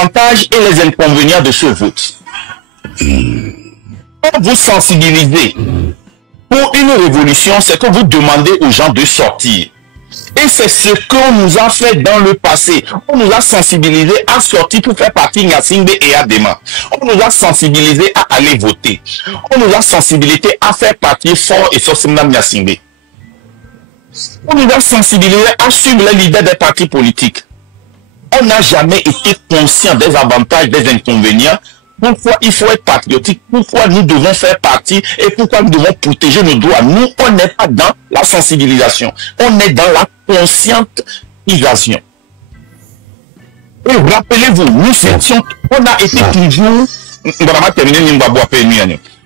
avantages et les inconvénients de ce vote. Quand vous sensibilisez pour une révolution, c'est que vous demandez aux gens de sortir. Et c'est ce qu'on nous a fait dans le passé. On nous a sensibilisés à sortir pour faire partie Nyasingbe et Adema. On nous a sensibilisés à aller voter. On nous a sensibilisés à faire partie fort et Sosimna Nyasingbe. On nous a sensibilisés à suivre les leaders des partis politiques. On n'a jamais été conscient des avantages, des inconvénients. Pourquoi il faut être patriotique? Pourquoi nous devons faire partie? Et pourquoi nous devons protéger nos droits? Nous, on n'est pas dans la sensibilisation. On est dans la conscientisation. Et rappelez-vous, on a été toujours,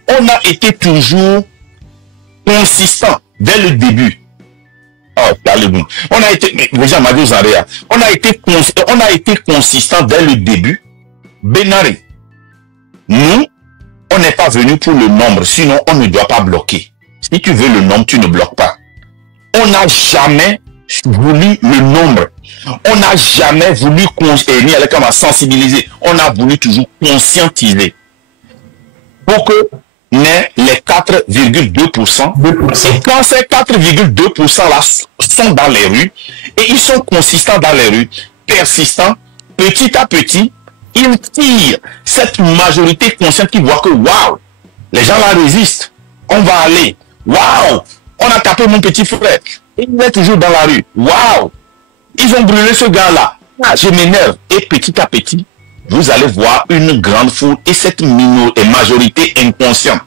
on a été toujours consistant dès le début. Oh, parlez-vous. On a été consistant dès le début. Benaré. Nous, on n'est pas venu pour le nombre, sinon on ne doit pas bloquer. Si tu veux le nombre, tu ne bloques pas. On n'a jamais voulu le nombre. On n'a jamais voulu sensibiliser. On a voulu toujours conscientiser. Pour que n'ait les 4,2%. Et quand ces 4,2% là sont dans les rues, et ils sont consistants dans les rues, persistants, petit à petit, ils tirent cette majorité consciente qui voit que waouh, les gens là résistent, on va aller, waouh, on a tapé mon petit frère, il est toujours dans la rue, waouh, ils ont brûlé ce gars là, je m'énerve. Et petit à petit, vous allez voir une grande foule et cette majorité inconsciente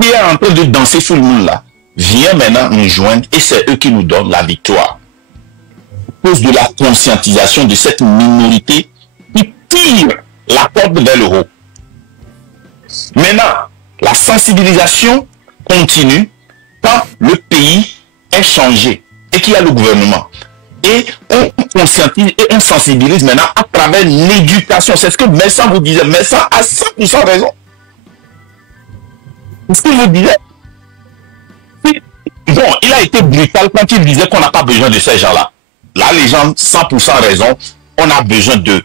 qui est en train de danser sur le monde là, vient maintenant nous joindre et c'est eux qui nous donnent la victoire. À cause de la conscientisation de cette minorité qui tire la corde vers le haut. Maintenant, la sensibilisation continue quand le pays est changé et qu'il y a le gouvernement. Et on conscientise et on sensibilise maintenant à travers l'éducation. C'est ce que Messan vous disait. Messan a 100% raison. Ce que je disais. Bon, il a été brutal quand il disait qu'on n'a pas besoin de ces gens-là. Là, les gens, 100% raison, on a besoin d'eux.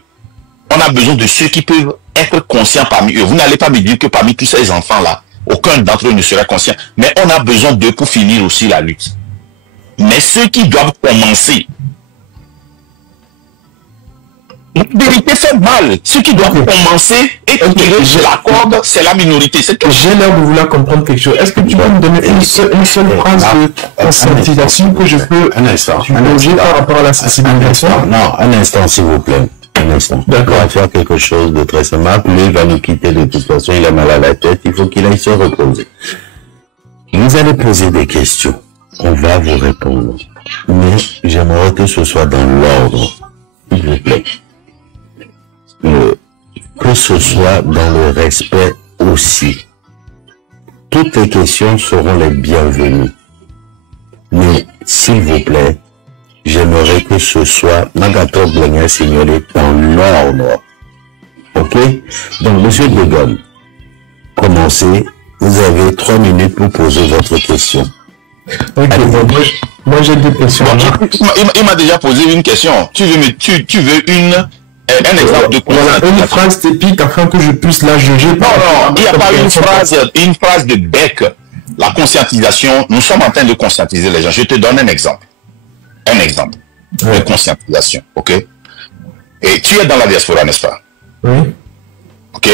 On a besoin de ceux qui peuvent être conscients parmi eux. Vous n'allez pas me dire que parmi tous ces enfants-là, aucun d'entre eux ne serait conscient. Mais on a besoin d'eux pour finir aussi la lutte. Mais ceux qui doivent commencer, la vérité fait mal. Ceux qui doivent commencer et tirer la corde, c'est la minorité. J'ai l'air de vouloir comprendre quelque chose. Est-ce que tu peux me donner une seule phrase de conscientisation que je peux poser par rapport à la sensibilisation? Non, un instant s'il vous plaît. Un instant. D'accord. On va faire quelque chose de très simple. Lui va nous quitter de toute façon. Il a mal à la tête. Il faut qu'il aille se reposer. Vous allez poser des questions. On va vous répondre. Mais j'aimerais que ce soit dans l'ordre. S'il vous plaît. Que ce soit dans le respect aussi. Toutes les questions seront les bienvenues. Mais, s'il vous plaît, j'aimerais que ce soit dans l'ordre. Ok? Donc, monsieur De Gaulle, commencez. Vous avez 3 minutes pour poser votre question. Ok, bon, moi j'ai 2 questions. Il m'a déjà posé une question. Tu veux un exemple de une phrase typique afin que je puisse la juger. Non, il n'y a pas une phrase de bec. La conscientisation, nous sommes en train de conscientiser les gens. Je te donne un exemple. De conscientisation, ok? Et tu es dans la diaspora, n'est-ce pas? Oui. Ok?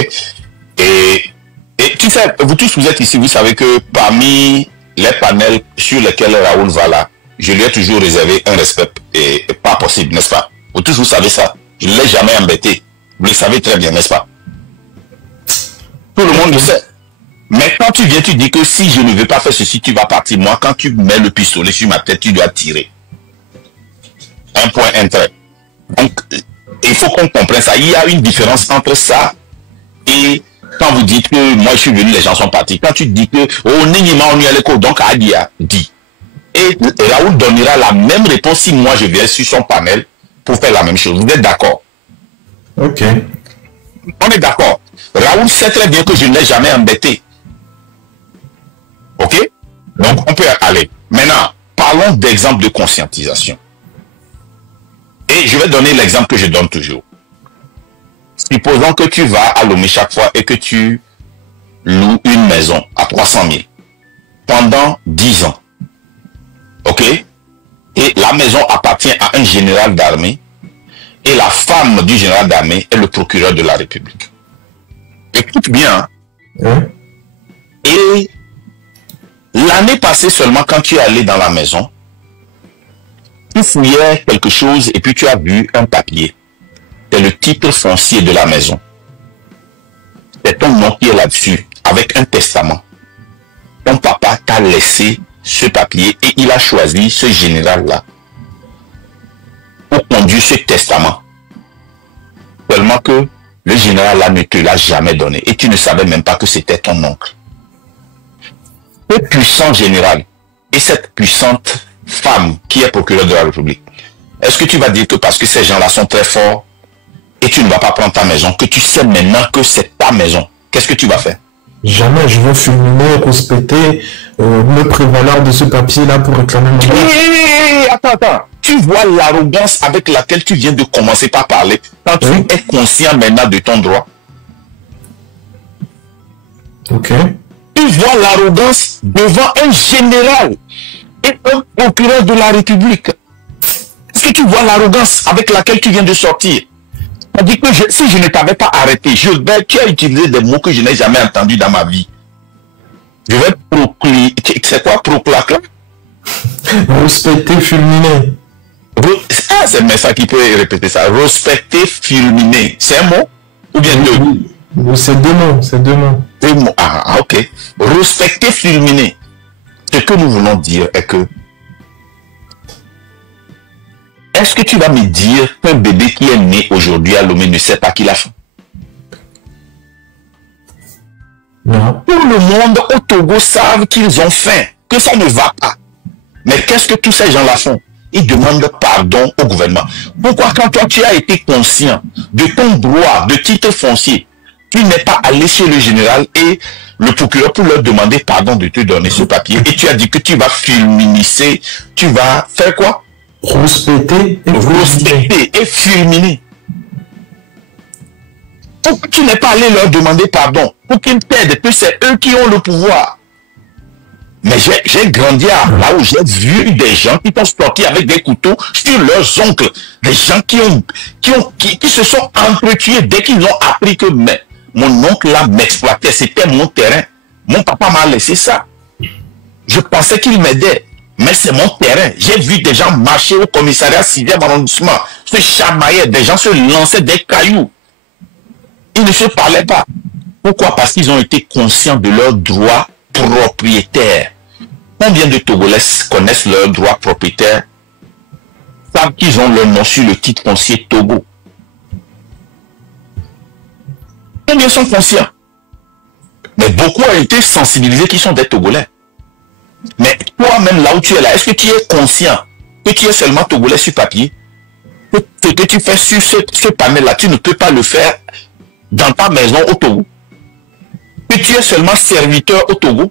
Et tu sais, vous tous vous êtes ici, vous savez que parmi les panels sur lesquels Raoul va là, je lui ai toujours réservé un respect et pas possible, n'est-ce pas? Vous tous vous savez ça. Je ne l'ai jamais embêté. Vous le savez très bien, n'est-ce pas? Tout le monde le sait. Mais quand tu viens, tu dis que si je ne veux pas faire ceci, tu vas partir. Moi, quand tu mets le pistolet sur ma tête, tu dois tirer. Un point, un trait. Donc, il faut qu'on comprenne ça. Il y a une différence entre ça et quand vous dites que moi je suis venu, les gens sont partis. Quand tu dis que oh, donc Adia dit. Et Raoul donnera la même réponse si moi je viens sur son panel pour faire la même chose. Vous êtes d'accord? Ok. On est d'accord. Raoul sait très bien que je ne l'ai jamais embêté. Ok? Donc on peut aller. Maintenant, parlons d'exemple de conscientisation. Et je vais donner l'exemple que je donne toujours. Supposons que tu vas à Lomé chaque fois et que tu loues une maison à 300 000 pendant 10 ans. Ok? Et la maison appartient à un général d'armée et la femme du général d'armée est le procureur de la République. Écoute bien. Hein? Et l'année passée seulement, quand tu es allé dans la maison, tu fouillais quelque chose et puis tu as vu un papier. C'est le titre foncier de la maison. C'est ton nom qui est là-dessus, avec un testament. Ton papa t'a laissé ce papier et il a choisi ce général-là pour conduire ce testament. Seulement que le général-là ne te l'a jamais donné et tu ne savais même pas que c'était ton oncle. Ce puissant général et cette puissante femme qui est procureur de la République, est-ce que tu vas dire que parce que ces gens-là sont très forts et tu ne vas pas prendre ta maison, que tu sais maintenant que c'est ta maison, qu'est-ce que tu vas faire? Jamais je veux fulminer, respecter, me prévaloir de ce papier-là pour réclamer mon droit. Attends. Tu vois l'arrogance avec laquelle tu viens de commencer par parler quand tu es conscient maintenant de ton droit. Ok. Tu vois l'arrogance devant un général et un procureur de la République. Est-ce que tu vois l'arrogance avec laquelle tu viens de sortir? C'est-à-dire que si je ne t'avais pas arrêté, tu as utilisé des mots que je n'ai jamais entendus dans ma vie. Je vais proclamer. C'est quoi proclamer? Respecter, fulminer. Ah, c'est mais ça qui peut répéter ça. Respecter, fulminer. C'est un mot? Ou bien deux? C'est deux mots. Deux mots. Ah, ok. Respecter, fulminer. Ce que nous voulons dire est que est-ce que tu vas me dire qu'un bébé qui est né aujourd'hui à Lomé ne sait pas qu'il a faim? Non. Tout le monde au Togo savent qu'ils ont faim, que ça ne va pas. Mais qu'est-ce que tous ces gens-là font? Ils demandent pardon au gouvernement. Pourquoi quand toi tu as été conscient de ton droit de titre foncier, tu n'es pas allé chez le général et le procureur pour leur demander pardon de te donner ce papier et tu as dit que tu vas fulminer, tu vas faire quoi? Respecter et fulminer. Pourquoi tu n'es pas allé leur demander pardon pour qu'ils t'aident, que c'est eux qui ont le pouvoir? Mais j'ai grandi là où j'ai vu des gens qui sont sortis avec des couteaux sur leurs oncles, des gens qui se sont entretués dès qu'ils ont appris que mon oncle là m'exploitait, c'était mon terrain. Mon papa m'a laissé ça. Je pensais qu'il m'aidait. Mais c'est mon terrain. J'ai vu des gens marcher au commissariat 6e arrondissement, se chamaillaient, des gens se lançaient des cailloux. Ils ne se parlaient pas. Pourquoi? Parce qu'ils ont été conscients de leurs droits propriétaires. Combien de Togolais connaissent leurs droits propriétaires, savent qu'ils ont leur nom sur le titre foncier Togo? Combien sont conscients? Mais beaucoup ont été sensibilisés qui sont des Togolais. Mais toi-même, là où tu es là, est-ce que tu es conscient que tu es seulement Togolais sur papier? Que ce que tu fais sur ce panel-là, tu ne peux pas le faire dans ta maison au Togo? Que tu es seulement serviteur au Togo?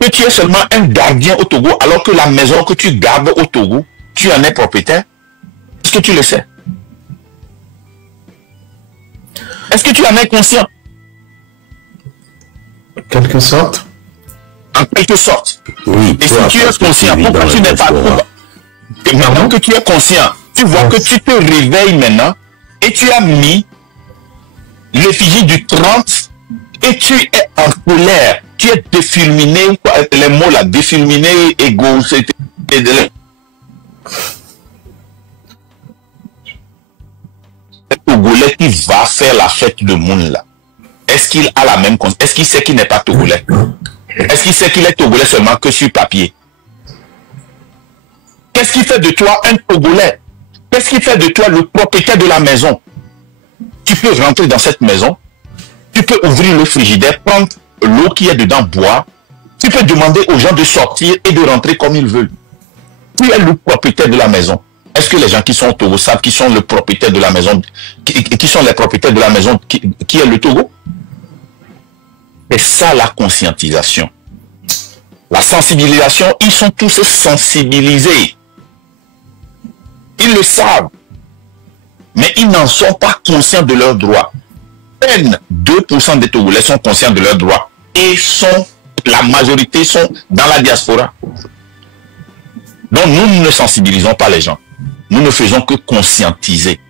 Que tu es seulement un gardien au Togo, alors que la maison que tu gardes au Togo, tu en es propriétaire? Est-ce que tu le sais? Est-ce que tu en es conscient? Quelque sorte. En quelque sorte. Oui. Et si tu es conscient, pourquoi tu n'es pas Togo? Et maintenant que tu es conscient, tu vois que tu te réveilles maintenant et tu as mis l'effigie du 30 et tu es en colère. Tu es défulminé, les mots là, défulminé, égo, c'est Togolais qui va faire la fête de monde là. Est-ce qu'il a la même conscience? Est-ce qu'il sait qu'il n'est pas Togolais? Est-ce qu'il sait qu'il est Togolais seulement que sur papier? Qu'est-ce qui fait de toi un Togolais? Qu'est-ce qui fait de toi le propriétaire de la maison? Tu peux rentrer dans cette maison, tu peux ouvrir le frigidaire, prendre l'eau qui est dedans, boire. Tu peux demander aux gens de sortir et de rentrer comme ils veulent. Tu es le propriétaire de la maison. Est-ce que les gens qui sont au Togo savent qui sont le propriétaire de la maison, qui sont les propriétaires de la maison qui est le Togo? C'est ça la conscientisation. La sensibilisation, ils sont tous sensibilisés. Ils le savent. mais ils n'en sont pas conscients de leurs droits. Peine 2% des Togolais sont conscients de leurs droits et la majorité sont dans la diaspora. Donc nous ne sensibilisons pas les gens. Nous ne faisons que conscientiser.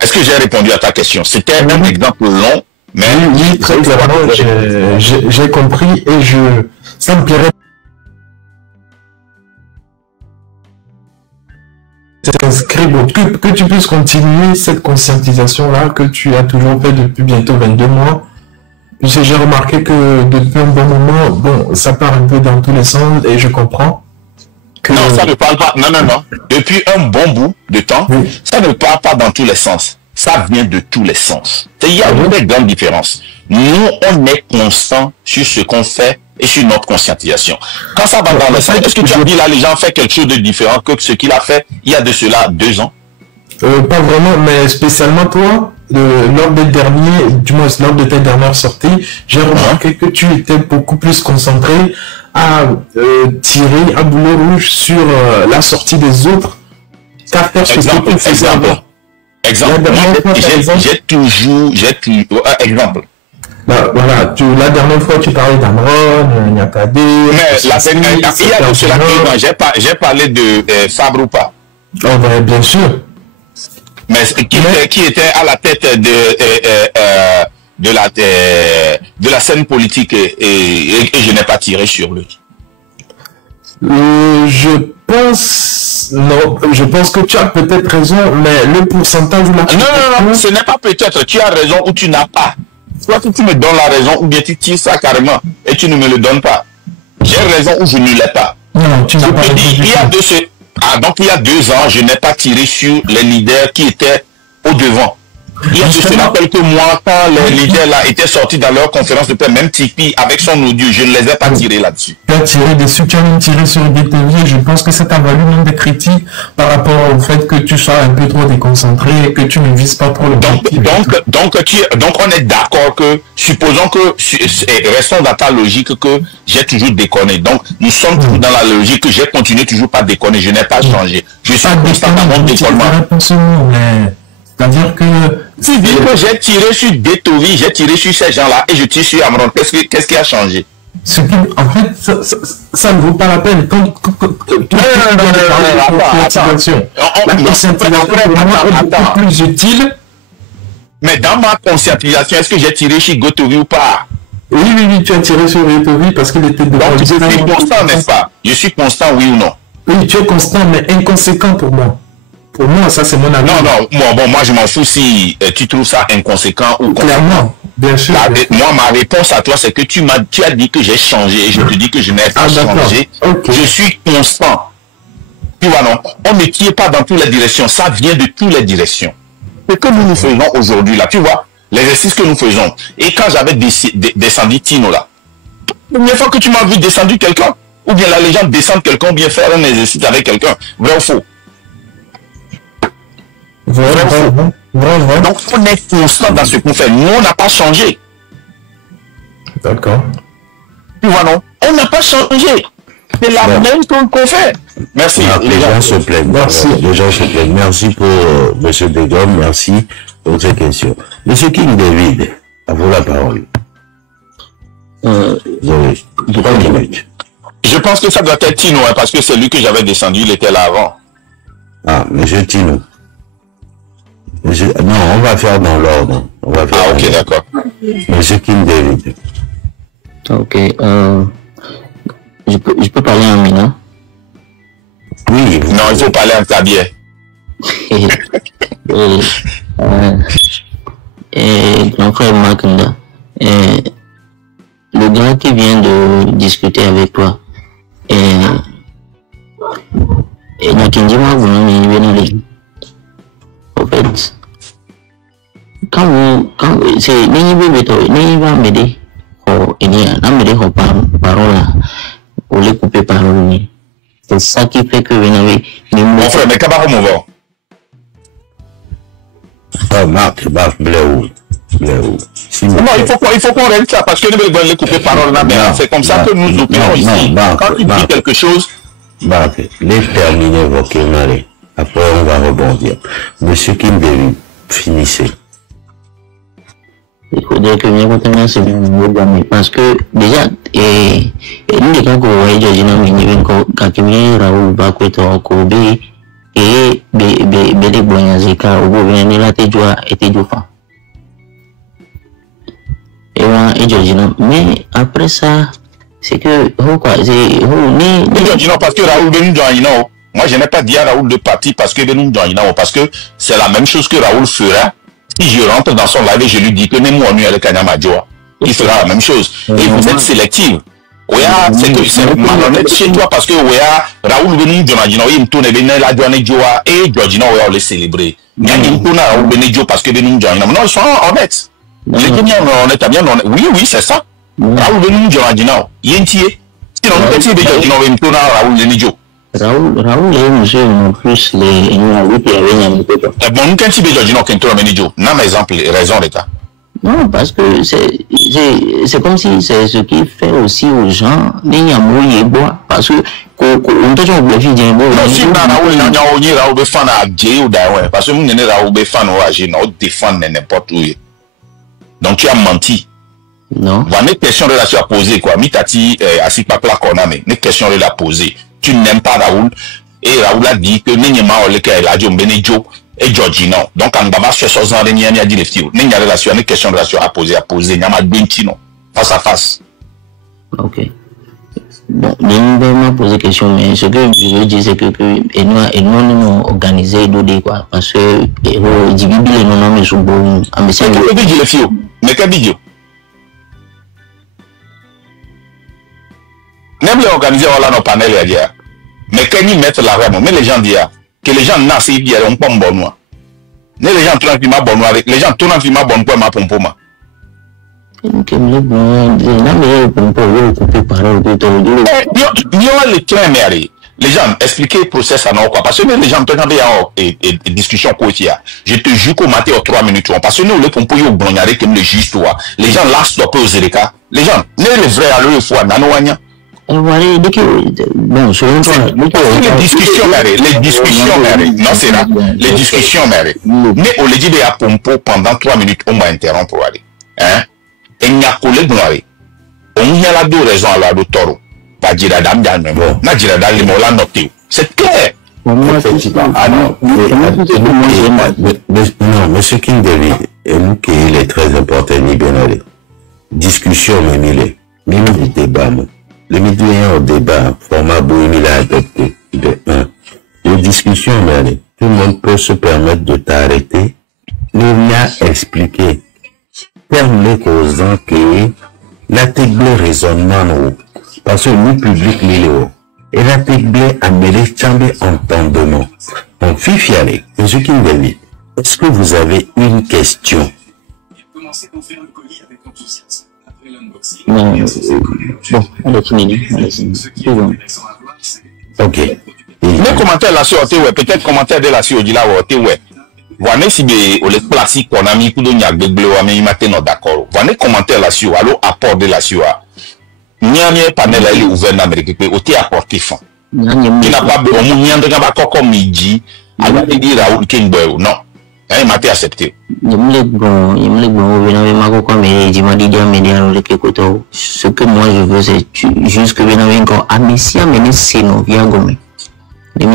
Est-ce que j'ai répondu à ta question? C'était un exemple long, mais... Oui, très clairement, j'ai compris et ça me plairait que tu puisses continuer cette conscientisation-là que tu as toujours fait depuis bientôt 22 mois. Puis j'ai remarqué que depuis un bon moment, bon, ça part un peu dans tous les sens et je comprends. Non, ça ne parle pas. Non, non, non. Depuis un bon bout de temps, oui. Ça ne parle pas dans tous les sens. Ça vient de tous les sens. Il y a une grande différence. Nous, on est constant sur ce qu'on fait et sur notre conscientisation. Quand ça va dans le sens, est-ce que tu as dit là, les gens ont fait quelque chose de différent que ce qu'il a fait il y a de cela 2 ans? Pas vraiment, mais spécialement toi, lors des derniers, du moins lors de tes dernières sorties, j'ai remarqué que tu étais beaucoup plus concentré à tirer un boulet rouge sur la sortie des autres qu'à faire ce que tu faisais avant. Exemple. J'ai toujours, exemple. Bah, voilà, la dernière fois tu parlais d'Amron, Nyakadé. Mais il y a de cela 2 ans, j'ai parlé de Fabroupa. Oh, bah, bien sûr. Mais qui était à la tête de la scène politique et je n'ai pas tiré sur lui. Je pense que tu as peut-être raison, mais le pourcentage... Non, ce n'est pas peut-être, tu as raison ou tu n'as pas. Soit tu me donnes la raison ou bien tu tires ça carrément et tu ne me le donnes pas. J'ai raison ou je ne l'ai pas. Non, tu n'as pas raison. Donc il y a 2 ans, je n'ai pas tiré sur les leaders qui étaient au devant. Il y a de cela quelques mois, quand les leaders là étaient sortis dans leur conférence de paix, même Tipeee avec son audio, je ne les ai pas tirés là-dessus. Tu as tiré dessus, tu as même tiré sur BTV, je pense que ça t'a valu même des critiques par rapport au fait que tu sois un peu trop déconcentré et que tu ne vises pas trop le donc on est d'accord que, supposons que, restons dans ta logique que j'ai toujours déconné. Donc nous sommes toujours dans la logique que j'ai continué toujours pas déconner, je n'ai pas changé. Je suis constant dans mon déconnement. C'est-à-dire que... Si dit que j'ai tiré sur Détovi, j'ai tiré sur ces gens-là et je tire sur Amron, qu'est-ce qui a changé? En fait, ça ne vaut pas la peine. La plus utile. Mais dans ma conscientisation, est-ce que j'ai tiré sur Gotovi ou pas? Oui, tu as tiré sur Gotovi parce qu'il était devant. Donc je suis constant, n'est-ce pas? Je suis constant, oui ou non? Oui, tu es constant, mais inconséquent pour moi. Pour moi, ça c'est mon avis. Non, moi je m'en fous si tu trouves ça inconséquent ou clairement, bien sûr. Moi, ma réponse à toi, c'est que tu as dit que j'ai changé et je te dis que je n'ai pas changé. Okay. Je suis constant. Tu vois, non? On ne tire pas dans toutes les directions. Ça vient de toutes les directions. Ce que nous faisons aujourd'hui, là, tu vois, l'exercice que nous faisons. Et quand j'avais descendu Tino, là, la première fois que tu m'as vu descendre quelqu'un, ou bien la légende descendre quelqu'un, ou bien faire un exercice avec quelqu'un, vrai ou faux? Vrai. Donc on est constant dans ce qu'on fait. Nous, on n'a pas changé. D'accord. Tu vois, non? On n'a pas changé. C'est la même chose qu'on fait. Merci. Les gens se plaignent. Merci. Les gens se plaignent. Merci pour M. Degom. Merci pour ces questions. M. King David, à vous la parole. Oui. 3 minutes. Je pense que ça doit être Tino, hein, parce que c'est lui que j'avais descendu, il était là avant. Ah, M. Tino. Non, on va faire dans l'ordre. Ok, d'accord. Monsieur King David. Ok, je peux parler en Mina? Oui. Non, il faut parler en Kabier. Grand frère Makanda, le gars qui vient de discuter avec toi, Nakindima, vous n'avez pas en fait, quand c'est c'est ça qui fait que vous n'avez mon frère, mais qu'est-ce qu'on va? Oh, Marc, Bléou. Non, il faut qu'on règle ça parce que nous devons les couper parole là, mais c'est comme ça que nous opérons ici. Quand tu dis quelque chose. Marc, les terminer vos kémarés. Après, on va rebondir. Monsieur Kimberly, finissez. Il faudrait que nous continuions ce programme parce que déjà, et nous, les gens qui voient Georgina Miniven, quand ils Raoul Bakweto, Kobe, et Bélé Boyazeka, au gouvernement, là, t'es joie et t'es joie. Et Georgina, mais après ça, c'est que, quoi, c'est, Georgina, parce que Raoul Benou Joinino, moi, je n'ai pas dit à Raoul de partir parce que Benou Joinino, parce que c'est la même chose que Raoul fera. Si je rentre dans son live et je lui dis que même moi, nous, avec Kanyamajoa, il fera la même chose. Et vous êtes sélective. Ouya, c'est malhonnête chez toi parce que ouya, Raoul Benou Joinino, il me tourne bien la Joa et Georgina, ouya, on les célébrer. Il me tourne à Raoul Benou parce que Benou Joinino. Non, ils sont honnêtes. Les Kenyans, on est bien honnêtes. Oui, c'est ça. Raoul Benou Joinino, il est entier. Sinon, nous, petit Georgina, il me tourne à Raoul Benou. Raoul et monsieur non plus les bon nous quand tu veux Georgina Kentoro Menijo n'a exemple raison d'état. Non parce que c'est comme si c'est ce qui fait aussi aux gens les yamouye bois parce que on peut dire que bien bon non si na Raoul na onyi Raoul be fan à Djé ou d'ailleurs parce que nous n'est Raoul be fan ou agir non défendre n'importe où. Donc tu as menti. Non. Voilà une question de la à poser quoi. Mitati assis pas plat qu'on a mais une question de la poser. Tu n'aimes pas Raoul et Raoul a dit que Nenyema Oleke la Diom Benedjo et Georgina. Donc en baba sur 60 ans Nenya a dit les filles. Nenya relation une question de relation à poser Nyama Bentino face à face. OK. Bon, je vais me poser question mais ce que je veux dire c'est que et nous organiser d'où quoi parce que Dibibi les non mais sous bon mais c'est que dit les filles. Mais que dit Même les organisés ont là nos panels à dire. Mais quand ils mettent la rame, mais les gens disent que les gens naissent et disent on pas bon noir. Les gens tournent un bon noir, les gens tournent un film bon pour ma pompoma. Les gens expliquer le process à nous quoi parce que les gens tournent des discussions quotidiennes. Je te jure qu'au matin aux 3 minutes parce que nous les pompos au blondiaré comme le juge toi. Les gens là stopper aux élecats. Les gens les vrais à leur fois nanouania. Voilà, bon, selon toi, les discussions, non, c'est là, les discussions, mais on les dit à Pompo pendant 3 minutes, on va interrompre pour aller. Hein? Et il y a collègue noir. On y a la deux raisons à la toro. Pas dire à dame d'âme, n'a dire à dame la noté. C'est clair. Non, monsieur Kindeli, il est très important, ni bien aller. Discussion, mais il est. Mais il débat, le milieu au débat, format Bohemi l'a adopté de 1. Les discussions, mais tout le monde peut se permettre de t'arrêter. Il a expliqué. Permet aux gens que la table raisonnement, parce que le public, et la table a mêlé chambre entendement. Donc, Fifiale, monsieur Kindeli, est-ce que vous avez une question? Non, bon, on a fini. Ok. Mais commentaire là sur ouais, peut-être commentaire de la sur dit là ouais. Voilà si on les classiques qu'on a mis pour donner à Google ou à mis maintenant d'accord. Voilà commentaire là sur alors apport de la sur. Niamie panel là il est ouvert en Amérique peut au apporter fond. Il n'a pas besoin de n'y entrer pas comme midi. Alors il dit Raoul Kingboy non. Il m'a accepté. Ce que moi je veux, c'est juste que vous avez encore Amissia mené Sénovia Gomé. Les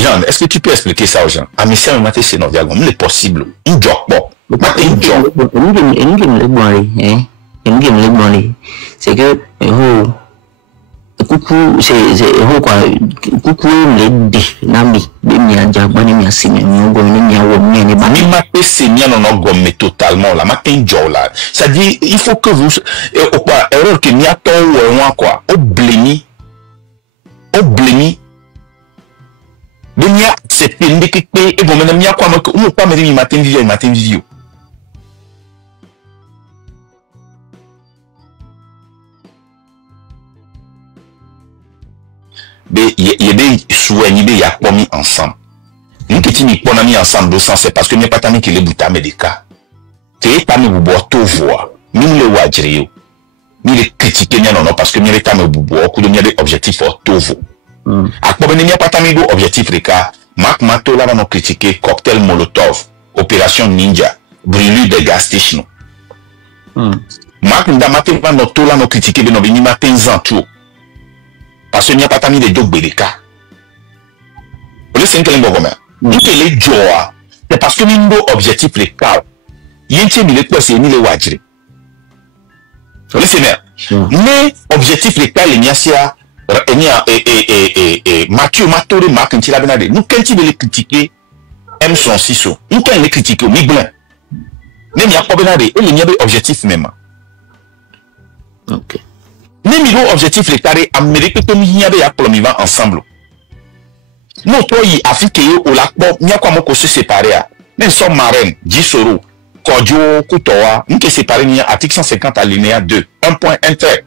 gens, est-ce que tu peux expliquer ça aux gens? Amissia mené Sénovia Gomé, c'est possible. Un job, c'est que coucou c'est quoi coucou les nami bemia jabani mi asime mi go mi ya wo mi ne ba mi ma pese mi non gomme totalement la matin là ça dit il faut que vous quoi erreur que mi ato wo quoi o blemi bemia c'est pende que et bon maintenant mi quoi on pas me mi matin vidéo il y a des soignés il y a pas mis ensemble nous qui t'y pas mis ensemble de sens c'est parce que n'est pas tant que les bouta médical t'es pas nous boire tout voir nous le wajrio ni les critiquer non parce que n'y est pas nous boire coup de n'y a des objectifs pour tout vous Akpobeni patamido objectif reka, Marc Matola va nous critiquer cocktail Molotov, opération Ninja, brûlure des gas stations. Marc Ndamate va nous critiquer de nos bénis matin tout. Parce que n'y a pas de dog bereka. Vous laissez un peu les joie. C'est parce que nous avons objectif les cas. Yenti mi le c'est ni le wajiri. Vous laissez bien. Mais objectif les cas les niasia Mathieu Matore Marc Ntila Benade. Nous quand il les critiquer M son siso. Nous quand les critiquer mi blanc. Même il y a pas Benade et il y a objectif même. OK. Même il y a objectif les carrés Amérique que nous y avait à plomiva ensemble. Nous toi y Afrique au lac bon n'y a quoi mon se séparer. Même son marraine Gisoro Kodjo Kutoa nous qui séparer ni article 150 alinéa 2 un point inter.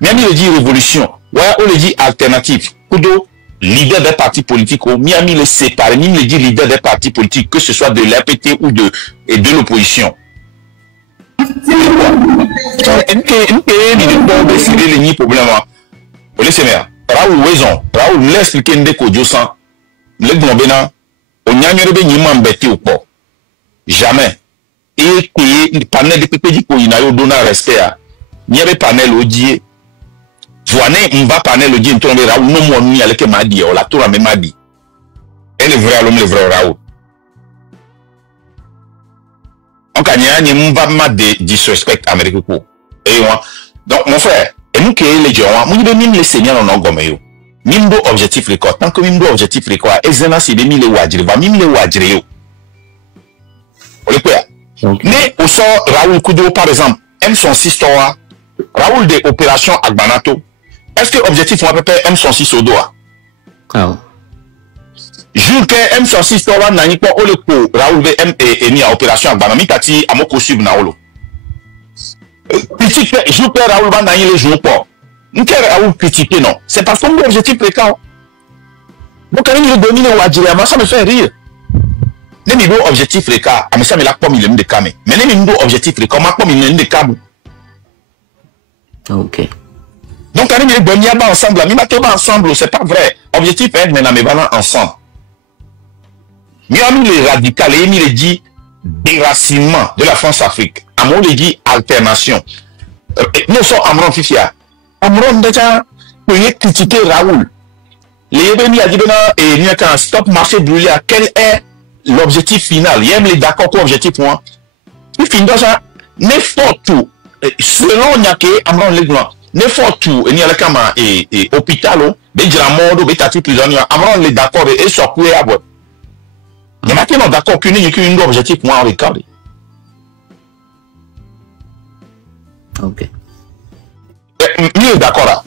Miami le dit révolution, ouais on le dit alternative. Kudo leader des partis politiques ou Miami le sépare, Miami le dit leader des partis politiques que ce soit de l'APT ou de l'opposition. Raoul Wezon, Raoul l'expliquer de Kodjo sans le Globena, on n'y a rien de ou pas. Jamais. Et le panel de PPD il n'a eu donné respect à. Il y avait panel odié. Voyez, on va panel odié, on tombe Raoul, non, moi, ni avec m'a dit, on l'a tout la même m'a dit. Et le vrai l'homme, le vrai Raoul. On gagne, on va m'a disrespect Amérique. Et moi, donc, mon frère, et nous qui les gens, nous devons même les seigneurs en Gomeyo. Mimbo objectif record. Tant que mimbo objectif record, Ezena c'est des mille wadjiri, va mille wadjiri yo. Mais au sort Raoul Kudo par exemple, M son 6 toa, Raoul de opération Agbanato. Est-ce que objectif on appelle M son 6 au doigt? Jure que M son 6 toa n'a pas au le coup Raoul de M et ni à opération Agbanami tati à moko sub naolo. Critique, je peux Raoul va n'a les jours pas. Nous Raoul critiquer non. C'est parce que mon objectif précaire. Donc quand il domine au Wadjiri, ça me fait rire. Les niveaux objectifs les cas, mais ça me l'a pas mis de camé. Mais les niveaux objectifs les cas, m'a pas mis de câble. OK. Donc quand il est bon, il ensemble, mais maintenant ensemble, c'est pas vrai. Objectif est mais mais valons ensemble. Mais on les radicaux, et il dit déracinement de la France-Afrique. Amon les dit alternation. Nous sommes Amron Fifia. Amron déjà peut critiquer Raoul. Les Yébéni a dit et il y a qu'un stop marché brûlé à quel est l'objectif final. Il y a les d'accord pour l'objectif point. Il finit dans ça. N'importe tout. Selon Nyake, Amron Leglan. N'importe tout. Il y a le cama et hôpital. Déjà mort, bétati prisonnier. Amron les d'accord et sortir à bout. Il y a maintenant d'accord qu'une objectif point en regarde. OK. Mieux d'accord là.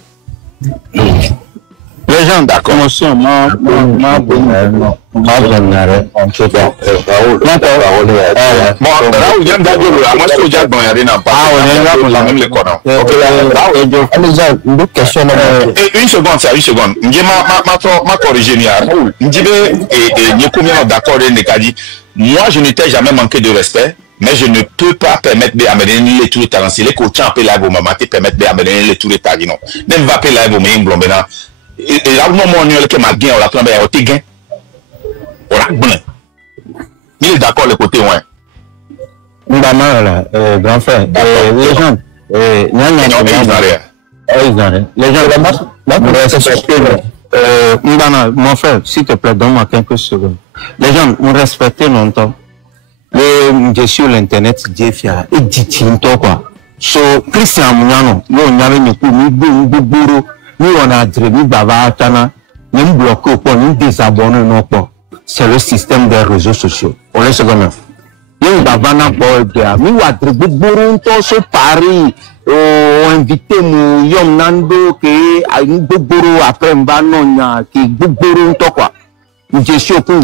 Les gens d'accord. Raoul vient d'agir là. Moi, je suis déjà dans la arena. Même les corps. Une seconde, ça, une seconde. Ma corrigé, Raoul. Moi, je ne t'ai jamais manqué de respect. Mais je ne peux pas permettre d'amener les tours de talent. Si les coachs en paient la vous maman te permettent d'amener les tours de talent. Non. Même va payer la vous mais blonde maintenant. Et là, non, mon que ma gain, on l'a pris, on te gain. On l'a bon. Il est d'accord le côté ouais. Là, grand frère, les gens, les gens, mon frère, s'il te plaît, donne-moi quelques secondes. Les gens, nous respectons longtemps. Je suis sur l'internet, j'ai fait et dit quoi. So, Christian Mouniano, nous on avait mis pour nous bourreau, nous on a dit, nous bava tana, nous bloqué au point, nous désabonner non pas. C'est le système des réseaux sociaux. On laisse comme nous bava n'a pas de, nous a dit bourreau, tout ce Paris, invité mon yom nando que a une bourreau après mbanonya, qui bourreau tout quoi. Je suis au point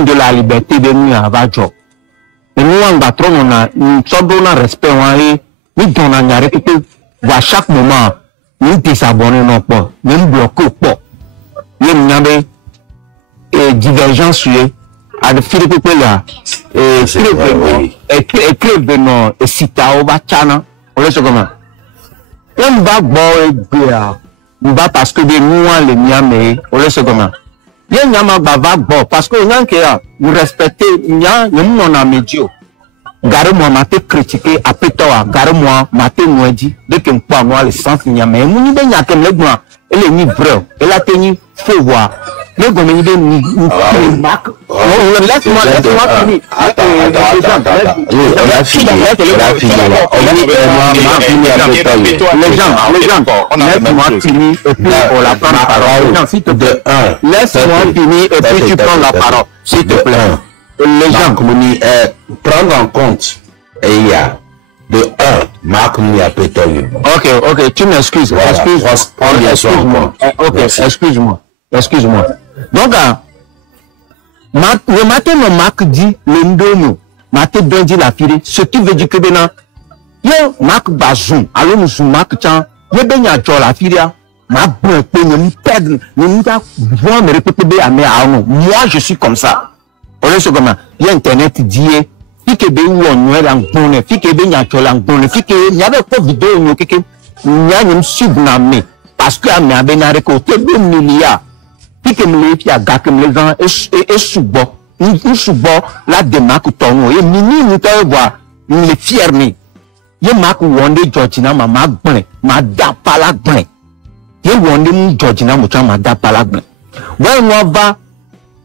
de la liberté de nous à Vajo. Et nous, en battant, on a une sorte de respect, nous donnons à répéter, à chaque moment, nous désabonner non pas, nous bloquer pas. Nous avons divergence, à Philippe là, écrire de nos sita au Bachana, on laisse comment. On va boire, Mba parce que de nous, les miens, on laisse comment. Il y a un bava bon, parce que vous respectez, il y a un médio. Gare-moi, m'a été critiqué, après toi, gare-moi, m'a été dit, dès que moi, le sens, il y a, mais, mon idée, il y a comme les gars, elle est ni vrai, elle a tenu, faut voir. Les gars, il y a une marque. Laisse-moi finir. Les gens, laisse-moi finir, et puis on la prend la parole. S'il te plaît. Laisse-moi finir, et puis tu prends la parole. S'il te plaît. Les gens, prendre en compte, et il y a de 1, Marc Mounia Pétolu. Ok, tu m'excuses. Excuse-moi. Donc, le matin, le Marc dit, le ndono, matin, dit la fille, ce qui veut dire que maintenant, yo, Marc Bazoum, alors nous sommes Marc Chan, yo, ben, y'a la fille, ma bonne peine, nous perdons, nous voir me répéter à mes armes. Moi, je suis comme ça. On est comme ça. Il y a Internet dit, fike be wo Noël en bonne, fike be nya chola en bonne, fike nya be ko vidéo no keke, nya nyem subna me, parce que ame abe na reko te be milia, fike me le pia ga kem les gens et subo, nous subo la démarque tongo, et mini nous te voir, nous les fier me. Ye mak wonde Georgina ma gben, ma da pala gben. Ye wonde mu Georgina mo ma da pala gben. Ouais on va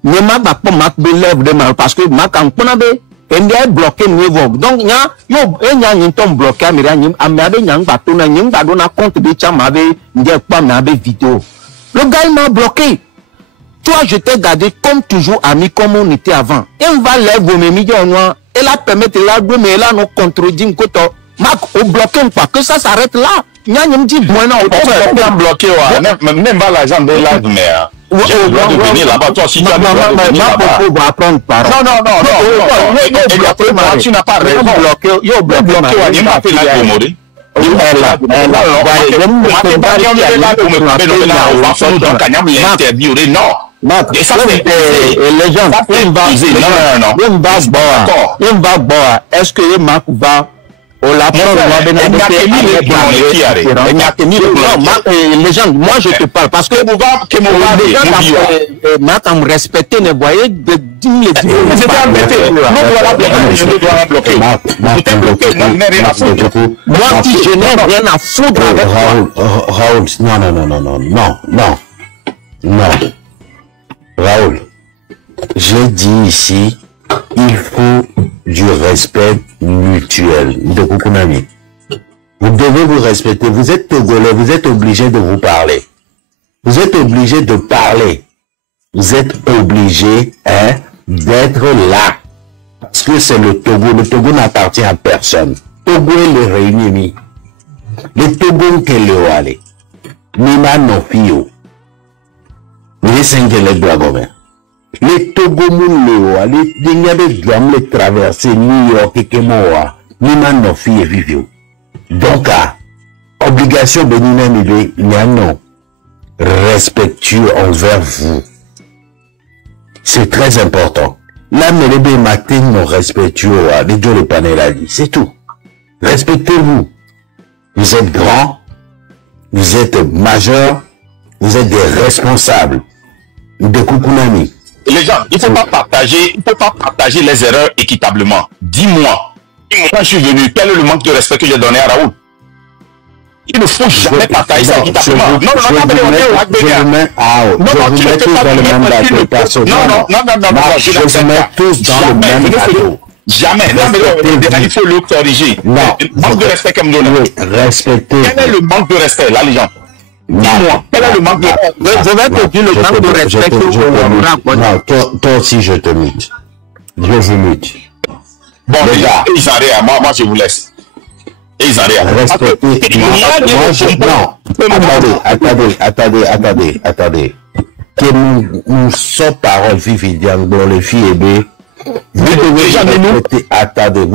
ne ma ba pas mak be lève de mal parce que mak en pona be et est bloqué niveau. Donc nya yo enya yin tom bloqué amira nyim amabe nyang ba to na nyim ba do na compte de chama be ndie pa na be vidéo. Le gars il m'a bloqué. Toi je t'ai gardé comme toujours ami comme on était avant. Et on va lève mes millions noir et la permettre là de mais là non contredit koto. Marc au bloqué pas que ça s'arrête là. Nya nyim dit bon non on bloqué même pas l'argent de là mais je dois venir là-bas. Toi, si tu as apprendre par non, tu n'as pas raison. Est-ce que Marc va on la prend, les gens, moi je te parle parce que Marc à me respecter, ne voyez de 10 moi si je n'ai rien à foutre avec Raoul, non. Raoul, j'ai dit ici, il faut du respect mutuel de Kukunami. Vous devez vous respecter. Vous êtes Togolais, vous êtes obligé de vous parler. Vous êtes obligé de parler. Vous êtes obligé d'être là. Parce que c'est le Togo. Le Togo n'appartient à personne. Togo est le réuni. Le Togo est le Wale. Nima no fio. Les 5 élèves de la gouverne. Les Togo Mouleo, les Dingabes les traverser New York et Kemoa, Niman no fi et vivio. Donc, obligation Benina Mille, non, respectueux envers vous. C'est très important. Là, Melebe Matin, non respectueux, les deux les paneladi, c'est tout. Respectez-vous. Vous êtes grands, vous êtes majeurs, vous êtes des responsables de Kukunami. Les gens, il ne faut pas partager les erreurs équitablement. Dis-moi, quand je suis venu, quel est le manque de respect que j'ai donné à Raoul? Il ne faut jamais partager ça équitablement. Non, tu ne peux pas dans le même bateau. Non, je vous mets tous dans le même bateau. Jamais. Non, mais il faut le corriger. Non. Manque de respect comme nous. Respectez. Quel est le manque de respect, là, les gens? Dis-moi, quel est le manque de respect? Je vais te dire le manque de respect que non, toi aussi, je te mute. Je vous mute. Bon, les gars, ils arrêtent. Moi, je vous laisse. Ils arrêtent. Respectez. Attendez. Que nous sommes paroles, Viviane, dans les filles et B. Vous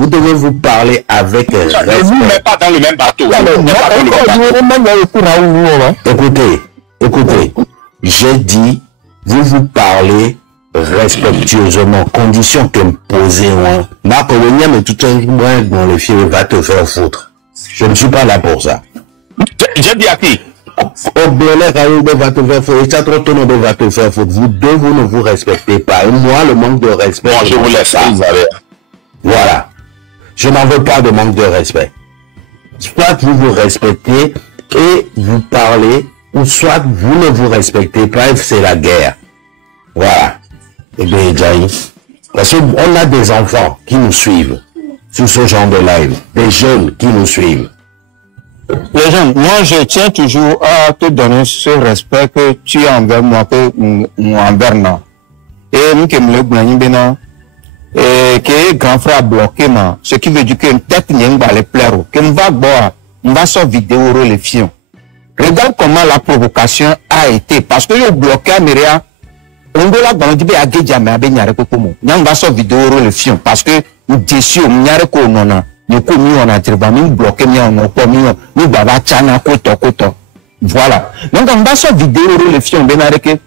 devez vous parler avec respect. Ne vous mettez pas dans le même bateau. Écoutez, j'ai dit, vous parlez respectueusement, condition que me posez moi. Ma colonie, mais tout un bon le fils va te faire foutre. Je ne suis pas là pour ça. J'ai dit à qui? va te faire faute. Va te faire faute. Vous deux, vous ne vous respectez pas. Et moi, le manque de respect. Moi, je vous laisse ça. Voilà. Je n'en veux pas de manque de respect. Soit vous vous respectez et vous parlez, ou soit vous ne vous respectez pas et c'est la guerre. Voilà. Eh bien, Jaï, parce qu'on a des enfants qui nous suivent sur ce genre de live, des jeunes qui nous suivent. Les gens, moi je tiens toujours à te donner ce respect que tu as envers moi, que envers nous. Et nous qui me le et que grand frère a bloqué, ce qui veut dire que peut-être qu'il va les plaire, que nous va boire, on va sur vidéo les filles. Regarde comment la provocation a été, parce que le bloqué à Myria, on doit la demander à Gédia, mais à Benyare Kokomo. On va sur vidéo les filles, parce que nous déçus, on n'y a pas qu'on a. Nous commis on a tiré, nous bloqué, nous commis, nous baba tchana koto. Voilà. Donc on va sur vidéo les filles, on Benyare que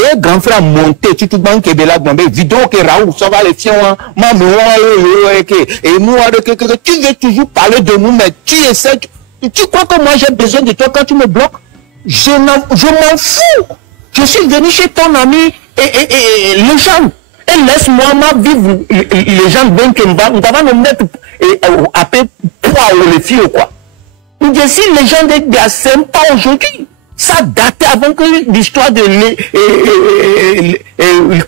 et grand frère monté, tu te banques et la gambé, vidéo que Raoul, ça va les filles, maman, et nous, tu veux toujours parler de nous, mais tu essaies, tu crois que moi j'ai besoin de toi quand tu me bloques? Je m'en fous. Je suis venu chez ton ami et les gens. Et laisse-moi vivre les gens bien que on va nous mettre à peu poids les filles ou quoi. Je suis les gens de sympa aujourd'hui. Ça datait avant que l'histoire de le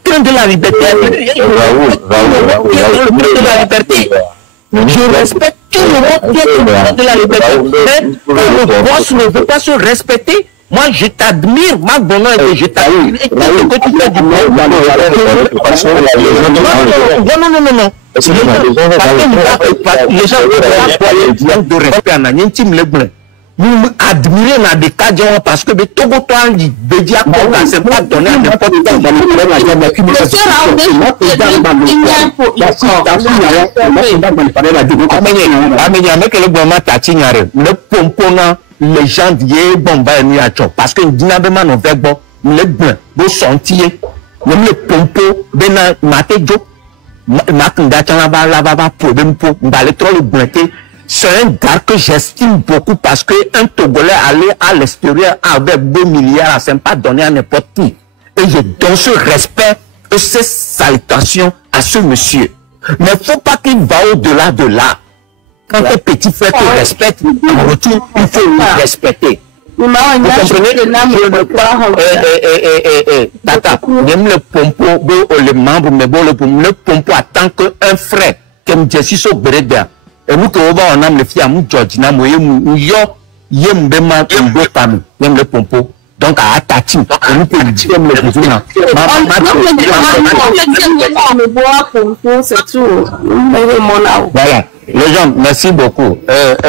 train de la liberté. Le train de la liberté. Je respecte tout le monde qui est au train de la liberté. Mais le boss ne veut pas se respecter. Moi, je t'admire, Marc Bonan, et je t'admire. Et que tu fais du bien. Non. Les gens de respect en Agnentim Leblin. Nous admirons dans des cas parce que Togo toi dit Bédia Koka c'est pas donné à n'importe les gens disent bon bah ni à parce que dynamiquement on fait bon le bon beau sentier même le pompo bena matejo makunda tanga la baba problème pour d'aller trop le bloquer. C'est un gars que j'estime beaucoup parce que un Togolais aller à l'extérieur avec 2 milliards, c'est pas donné à n'importe qui. Et je donne ce respect et ces salutations à ce monsieur. Mais faut pas qu'il va au-delà de là. Quand un petit frère te respecte, en retour, il faut le respecter. Vous comprenez? Tata, même le pompo, le membre, mais bon, le pompo attend qu'un frère, comme Jessie Sobredea, et nous, on a le fier, nous, Georgina, nous, yem bema, même le pompo. Donc, à attaquer, nous pouvons dire le besoin. C'est tout. Voilà. Les gens, merci beaucoup.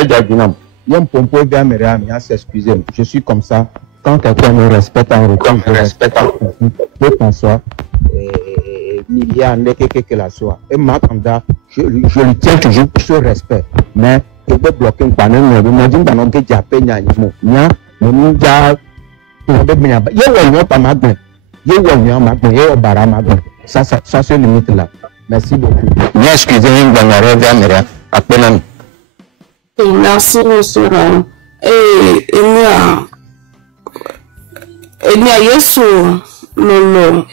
Georgina. Yem pompo vient me réamener à s'excuser. Je suis comme ça. Quand quelqu'un me respecte en retour, je respecte en retour. Je pense milliard que la soit. Et Makanda, je lui tiens toujours ce respect. Mais je peux bloquer un panel, mais je me dis que je vais appeler Nyanimo. Ça se limite là. Merci beaucoup. Excusez-moi, merci, monsieur. Et il y a Yesu, Lolo.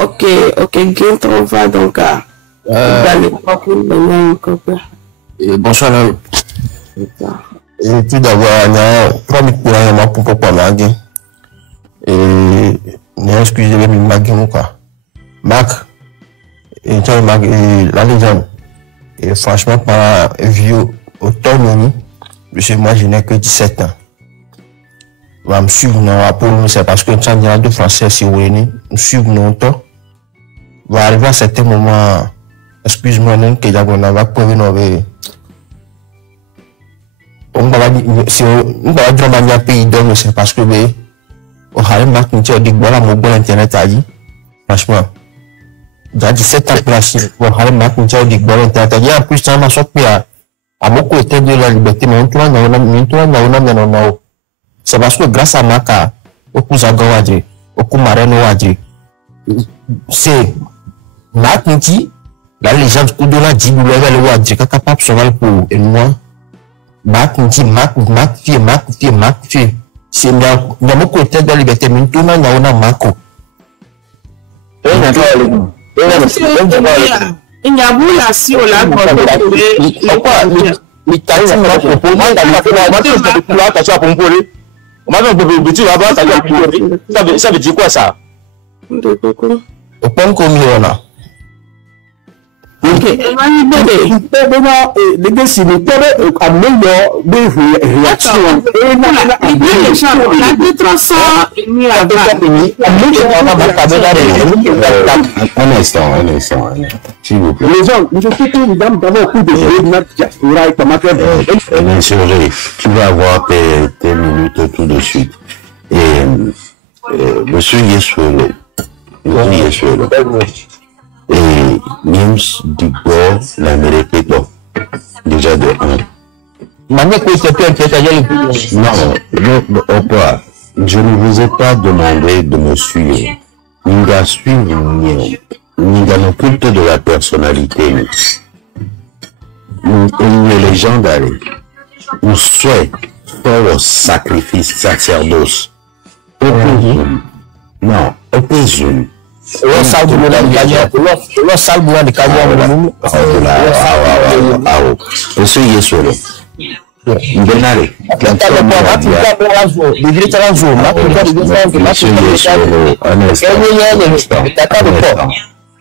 Ok, Guintre, on va donc à bonsoir. Et tout d'abord, il y a 3 minutes pour parler. Et excusez-moi, Marc, et la légende. Et franchement, par vieux automne, moi je n'ai que 17 ans. Va me suivre pour nous, c'est parce que il y a 2 Français si vous voulez, me suivre longtemps. Va arriver à certains moments, excuse-moi, non, que va prendre nos. On va dire, si on va dire un pays d'homme, c'est parce que, on a marqué une dit, voilà, mon bon internet a dit, franchement, j'ai 17 ans place, on a marqué une dit, bon internet a dit, en plus, ça m'a choqué à beaucoup de de la liberté, mais on tourne dans c'est parce que grâce à Maka, au Kouzaga Wadri, au Koumareno Wadri, c'est Makinti, la légende Koudola Djiboula Wadri, capable de sauver pour et moi, Makinti, Mak, c'est mon côté de liberté, mais tout le monde a un marco. Il y a beaucoup la si on l'a ça veut dire quoi ça? Au point qu'on y en a. Ok. Les deux signes, à meilleur réaction. Un instant. S'il vous plaît. Les gens, je sais que les dames d'abord coup de jeu de notre diaspora et comment faire. L'insurgé, tu vas avoir tes minutes tout de suite. Et monsieur Yesuelo, et Nims Dubois l'Amérique déjà de 1. Non, je ne vous ai pas demandé de me suivre. Nous allons suivre le culte de la personnalité. Nous les légendaires. Nous souhaitons faire le sacrifice, sacerdoce. Non, opposons. Monsieur Yesuelo, Benare,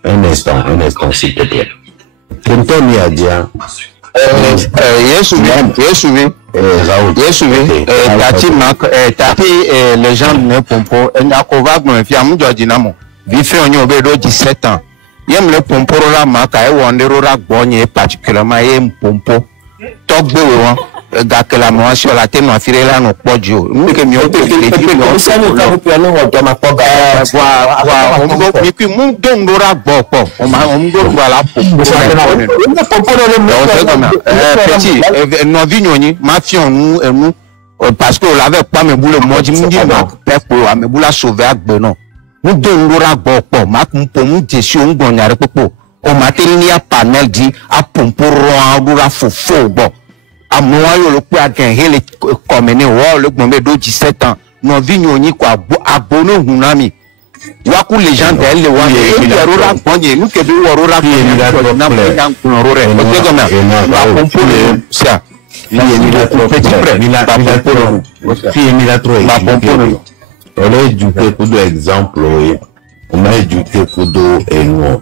un instant, s'il te plaît. Kenton Yadia, les gens ne pompo, et n'a qu'au vague, mais fiamu Djordinamo. Vifé on y obédo 17 ans. Yem le pompo la maka et wandera bonye particulièrement yem pompo. Tok bewa. Gake la moi sur la tête, ma fille là non pas Dieu. Nous que mieux que les filles non ça nous pas piano on doit ma pas on doit mais que mon don dora boko on doit la petit non vignoni ma fille nous parce que on l'avait pas me boule moi dit me dit non peuple me boule sauver avec non nous don dora boko ma pour nous dessus on gonyare popo o matériel panel dit a pompo ro dura fofo bon à moi le coup à gagner comme le gombe de 17 ans non vignoni quoi abono hunami waku les gens d'elle le wa et rora bonye nous que do rora na ça on a éduqué pour l'exemple on a éduqué pour et nous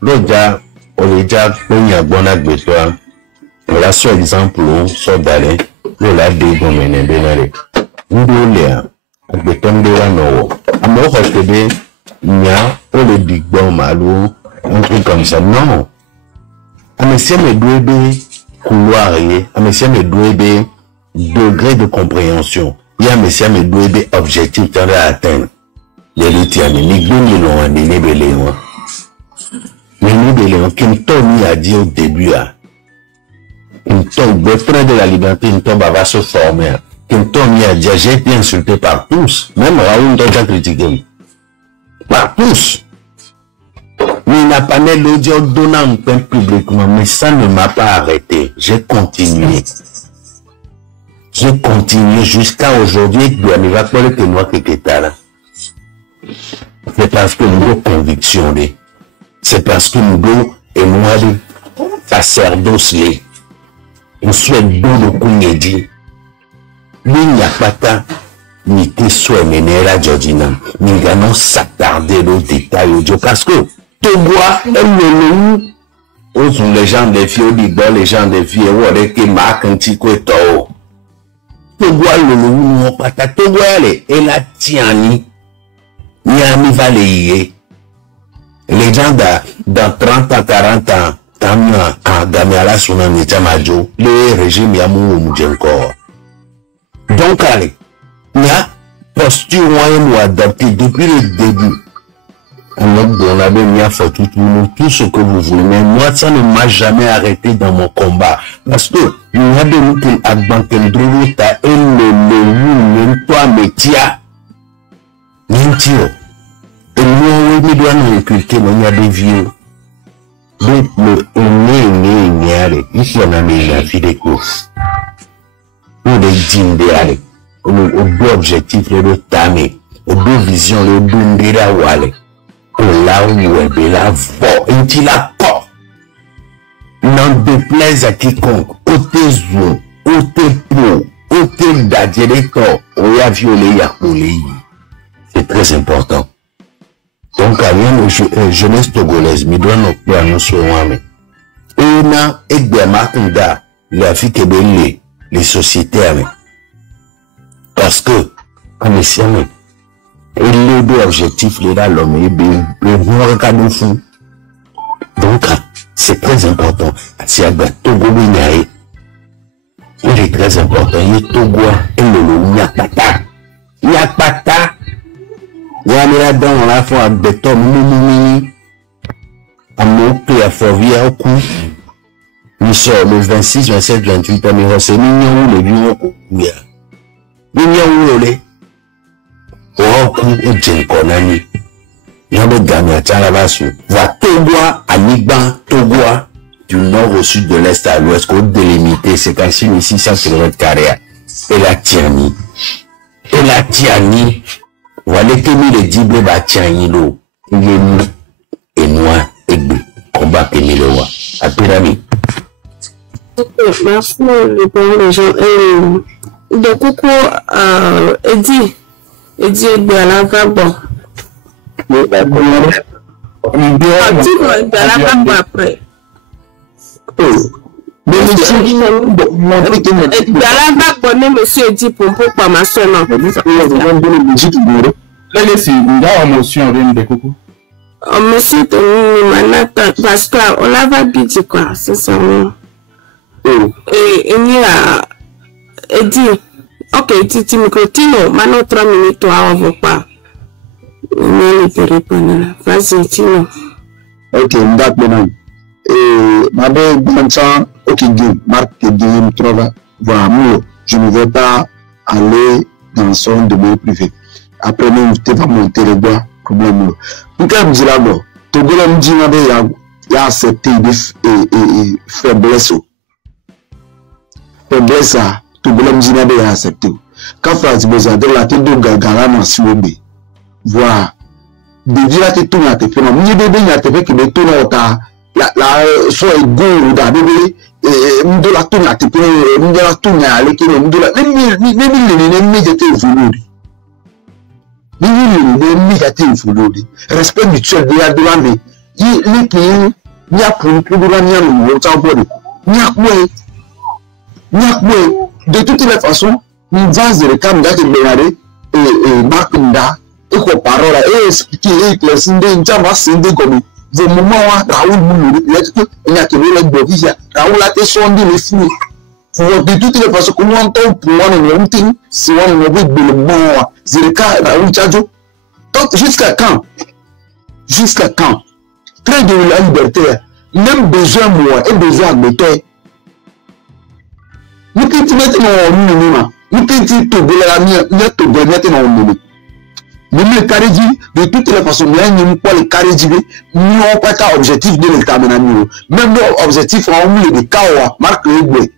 l'autre on est déjà on y a bon agbétoire on a sur exemple sur d'aller le la dégon mené benare ndolea agbétoire ndora no amour que be nya on le big bon malo un truc comme ça non à monsieur me doit couloir à monsieur me doit degré de compréhension il y a monsieur me doit objectif dans à atteindre les lutiani ni goni lo ande ne belé mais nous de Kenton a dit au début Kenton le frère de la liberté Kenton va se former Kenton a dit j'ai été insulté par tous même Raoul doit critiquer par tous mais il n'a pas né l'audio donnant un peu publiquement mais ça ne m'a pas arrêté j'ai continué jusqu'à aujourd'hui il va falloir que moi que là c'est parce que nous avons conviction c'est parce que nous devons et moi sacerdoce on souhaite bon le kounyedi lui n'y a pas tant ni que soit mené la Georgina ni gagnons s'attarder le détail parce que tout bois le sont les gens des filles les gens des filles ou avec qui marquent un petit coup tout bois le non pas tout bois et la tiani ni ami va les les gens dans 30 ans, 40 ans, à Damiala Sunan et Tamajo, le régime Yamou Moujenko. Donc, allez, il y a posture moyenne ou adaptée depuis le début. On avait mis à faire tout ce que vous voulez, mais moi, ça ne m'a jamais arrêté dans mon combat. Parce que, il y a des gens qui ont banqué le droit, et le toi, métia. Mentio. Et nous, nous devons inculquer, mais il y a des vieux. Donc, il faut en amener la vie des courses. ou des dîmes au deux objectifs, le tamé, au deux visions, le deux de la wale, au là où est la voix, et tu la porte. N'en déplaise à quiconque, au tes zoom, au tes pots, au tes d'adjecteurs, au y a violé, ya coulé. C'est très important. Donc, à la jeunesse togolaise, mais doit nous plans sur moi-même. Et na, et bien, Makunda, la vie qui est les sociétés, parce que, en essayant, et les deux objectifs, les là, l'homme, et bien, le moins cadeau fou. Donc, c'est très important. Si à Togo, il est très important. Il est Togo, et le Nyakpata. Nyakpata. Il y a là-dedans, on a fait un béton, mini, à mon pays, à Forvier, au coup. Nous sommes le 26, 27, 28, c'est mignon, les vieux, mignon, où les. Au coup, au Djenkonani. Il y a des gamins à Tchalavasu. Va Togo, à Nigban, Togo, du nord au sud, de l'est à l'ouest, qu'on délimité, c'est 5600 km². Et la Tiani. Et la Tiani. Voilà que nous les dibles va Tiani l'eau. Il y a nous, et noir, et bleu. Combat que nous le voit. À Pyramide. Merci les parents gens. Donc, coucou, Eddie est bien là, bon. Après. Monsieur dit pour pas ma soeur non. Monsieur parce qu'on la va bien quoi, c'est ça. Et il y a dit ok, tu me continues, maintenant 3 minutes, toi on va pas. Mais te répondre. Vas-y, Tino. Ok, d'accord. Et ma belle Bancha, ok, Marc, me trouve. Voilà, moi, je ne vais pas aller dans son domaine privé. Après, nous, tu vas monter les bois, problème. Pourquoi me dire là-bas? Togo, me dit, il y a accepté des faiblesses. Faiblesse, Togo, me dit, il y a accepté. Quand Frantz Bozade, la tête de Gagarama, si vous voulez. Voilà. Depuis là, tu tournes à tes phénomènes. Ni bébé, il y a tes que tu tournes à la soit goût d'un bébé, et de la tourne à tes phénomènes, de la tourne à l'équilibre, de la. Mais j'étais voulu. Mais j'étais voulu. Respect mutuel de la demande. Il y a pour le programme, il y a le temps de toutes les façons, nous vase de recam d'être bénaré et Makunda. Et quoi parole et expliquer les signes d'Injama Sindé comme vos moments Raoul Moulou, il y a que le Bovia, Raoul a été sondé les fous. De toutes les façons, comment on tombe pour moi, on si on est mauvais de le mot, Zirka, Raoul Tchadjo. Donc, jusqu'à quand? Jusqu'à quand? Très de la liberté, même besoin moi et besoin de toi. Nous qui te mettons en minimum, nous qui te mettons en minimum. Même le carré de toutes les façons, nous n'avons pas le carré nous n'avons pas d'objectif de l'État. Même l'objectif, on a des cas, marque le blé.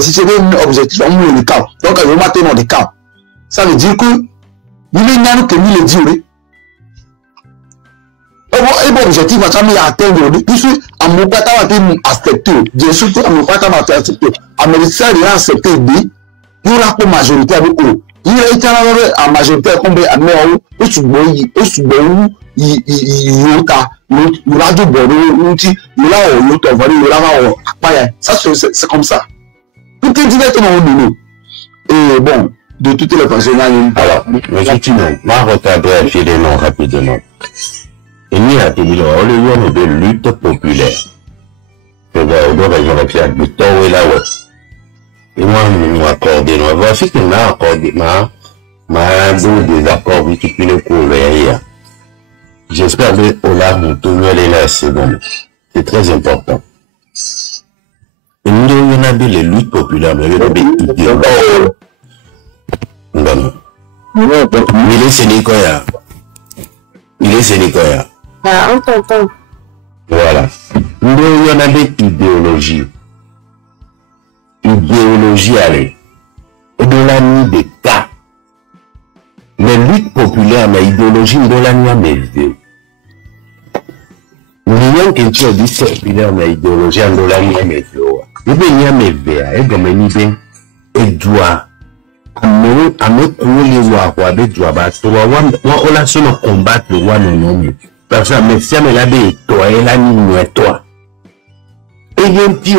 Si c'est un objectif, on a des cas. Donc, on va tenir des cas. Ça veut dire que nous n'avons que nous le dire. Et bon, objectif, on va atteindre. Puisque, à mon père, on va accepter. Bien sûr, à mon père, on va accepter. À mon père, on va accepter. Il y aura une majorité avec eux. Il y a été en majorité comme à Méo, au Souboui, il c'est comme ça. Tout est directement au niveau. Et bon, de toutes les façons, alors, monsieur Tino, ma recadrer les noms rapidement. Il y a de lutte populaire. On doit faire du temps et là, ouais. Et moi, nous accorder, nous avons fait que nous accordé, des accords qui ne couvert. J'espère que on a monté là, c'est très important. Et nous avons les luttes populaires, mais nous avons des idéologies. Il est Sénécoya. Il est Sénécoya. Ah, on t'entend. Voilà. Nous avons des idéologies. Idéologie, allez. Et de la nuit des cas. Les luttes populaires, mais idéologie de la nuit, mais vieux. Nous qui tu as dit populaire, mais idéologie de la nuit, mais vieux. Et bien, il y a mes verres, et comme il dit, et doit, à me couler ou à quoi, de doit, on a seulement combattre le roi, non, parce que, mais si elle a dit, toi, et la nuit, toi. Et il y a un petit,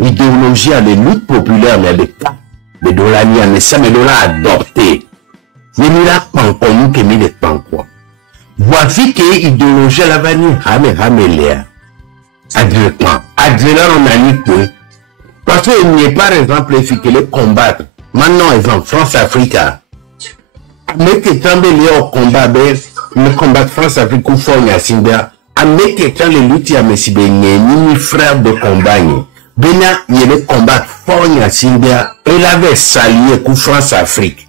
idéologie, les luttes populaires, mais des cas, de la nuit, mais ça, mais l'a adopté. Mais nous là, pas nous qui mis des pains quoi. Voici que l'idéologie la va nous ramener l'air. Adrien, on a dit que, parce qu'il n'y a pas, par exemple, efficace de combattre. Maintenant, exemple, France-Afrique, mais que tant de liens au combat, le combat France-Afrique ou France-Afrique, mais que tant les luttes à Messi ni frère de combat, Bena, il y a le combat France-Afrique, il avait salié coup France-Afrique.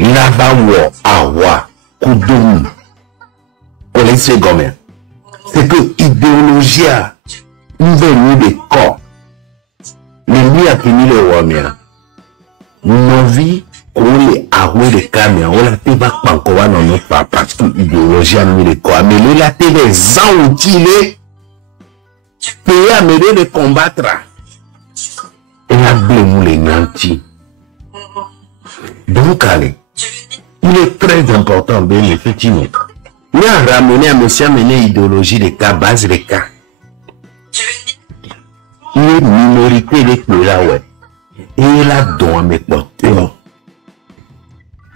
Là-bas, awa, koudoum, on laisse gomme. C'est que idéologie a venu des corps. Les lui a fini le roi. Nos vies, on les a roué les caméras, on l'a fait pas pankowa dans notre part parce que l'idéologie a mis les corps. Mais il a fait des outils, pays à m'aider de combattre. Et a blêmé les nantis. Donc, allez. Il est très important, bien effectivement. Nous avons ramené à monsieur amener l'idéologie des cas, base des cas. Il est minorité des plus là, ouais. Et il a don à mes porteurs.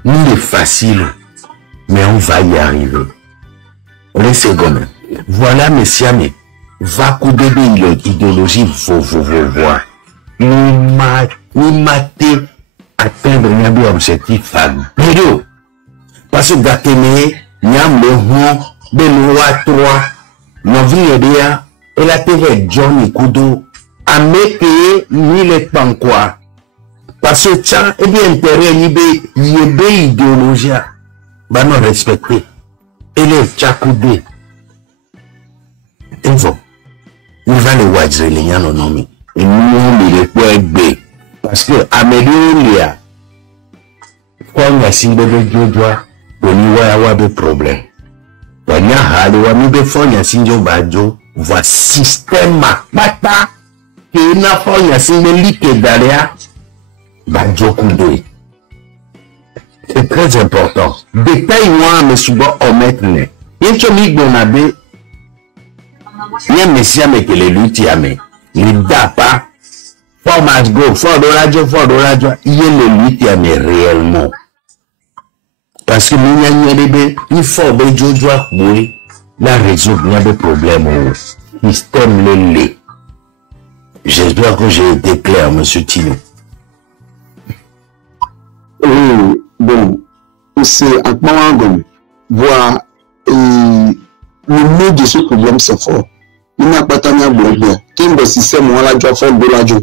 Il est facile, mais on va y arriver. Laissez gomme. Voilà, monsieur, mais va couper l'idéologie, faut voir. Nous mater atteindre un objectif à bureau. Parce que Gatene, Niam le Hon, Benoît 3, Novi-Edea, et la TV Johnny Kudo, à m'épée, ni les panquois. Parce que ça, et bien, intérêt, yébé idéologie, bah non respecté. Et les tchakoudé. Et bon, nous va les wadre, les gens non nommés. Et nous, les poètes B. Parce que, améliorer, quand on a signé de Dieu, on y a des problèmes. On y a des problèmes. Voici système bata que n'a pas y a signé l'ike d'aléa. Badjo Koundoué. C'est très important. Détail moi, mais souvent omettre ne. Il y a mis Bonabé. Il y a messia mais que les luttes y a mis. Il n'a pas. For must go. For the radio. Il y a les luttes y a mis réellement. Parce que il faut que je dois la résoudre des problèmes au système le lait. J'espère que j'ai été clair, monsieur Tino. Oui, bon, c'est à moment voir le mot de ce problème, c'est fort. Il n'y a pas tant de blabla. Quel est système où on a déjà fait de la joie?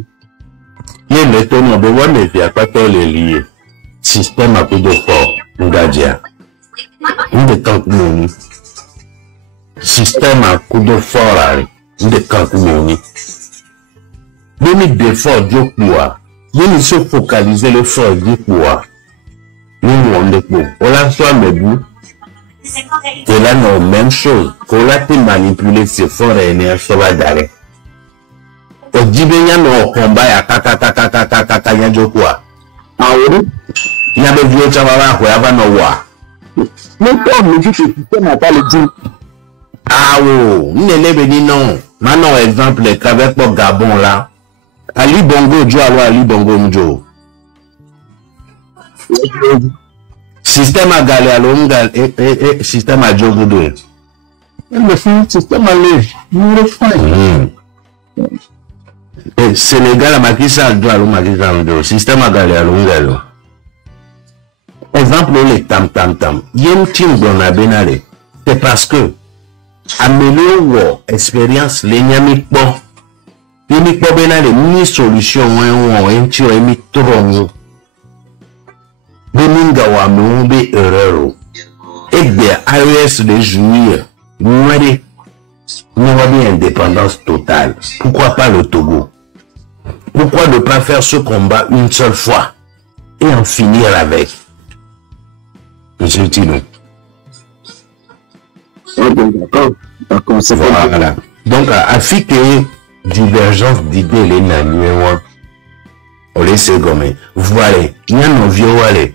Il y a le ton de voir, mais il n'y a pas tant les liés. Système à peu de fort. Ngadia. Une de Kankoumoni. Système à coup de fort, une de Kankoumoni. Demi de fort du pouvoir. Il se focaliser le fort du pouvoir. Nous, on est pour. On a soit mes bouts. Et là, non, même chose. Qu'on a été manipulé, c'est fort et énergie, ça va d'arrêt. Au Dibénia, non, combat, à kaka, quoi. Ah oui? Il y a des vieux qui avant de voir. Mais comme le système n'a pas le dit. Ah oui, il n'est pas dit non. Maintenant, exemple, qu'avec le Gabon là, Ali Bongo, Joe, Ali Bongo, Joe. Système à Galé, à Longal, et système à Joe Goudou. Le système à l'âge, nous le faisons. Sénégal, à Makissa, Joe, système à Galé, à Longal. Exemple, les tam. Il y a une team dans la Benale. C'est parce que, améliorer expérience, les nyamikbo. Nyamikbo Benale, ni solution, un tio, et mi trop. Beninga wa m'ombe erreur. Et bien, AES de jouir, nous avons indépendance totale. Pourquoi pas le Togo? Pourquoi ne pas faire ce combat une seule fois et en finir avec? Monsieur Tino. D'accord, c'est voilà. Donc, à fique divergence d'idées, les nanuéwa, on les sait comme, voilà, il y a nos vieux, voilà.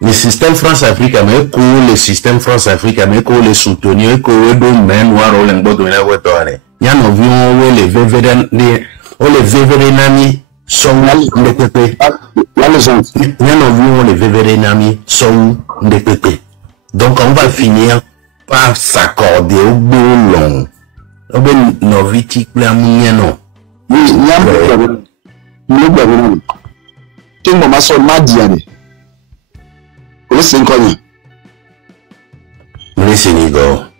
Le système France-Afrique, mais que le système France-Afrique, mais que les soutenir, que les domaines noirs, ou les bottes, il y a nos vieux, les vévérénami, sont les pépés. Il y a nos vieux, les vévérénami, sont les pépés. Donc, on va finir par s'accorder au bout long. On va nos vitiques, la mouillano. Oui, il y a un problème. Tu m'as dit, c'est quoi? Le Sénégal.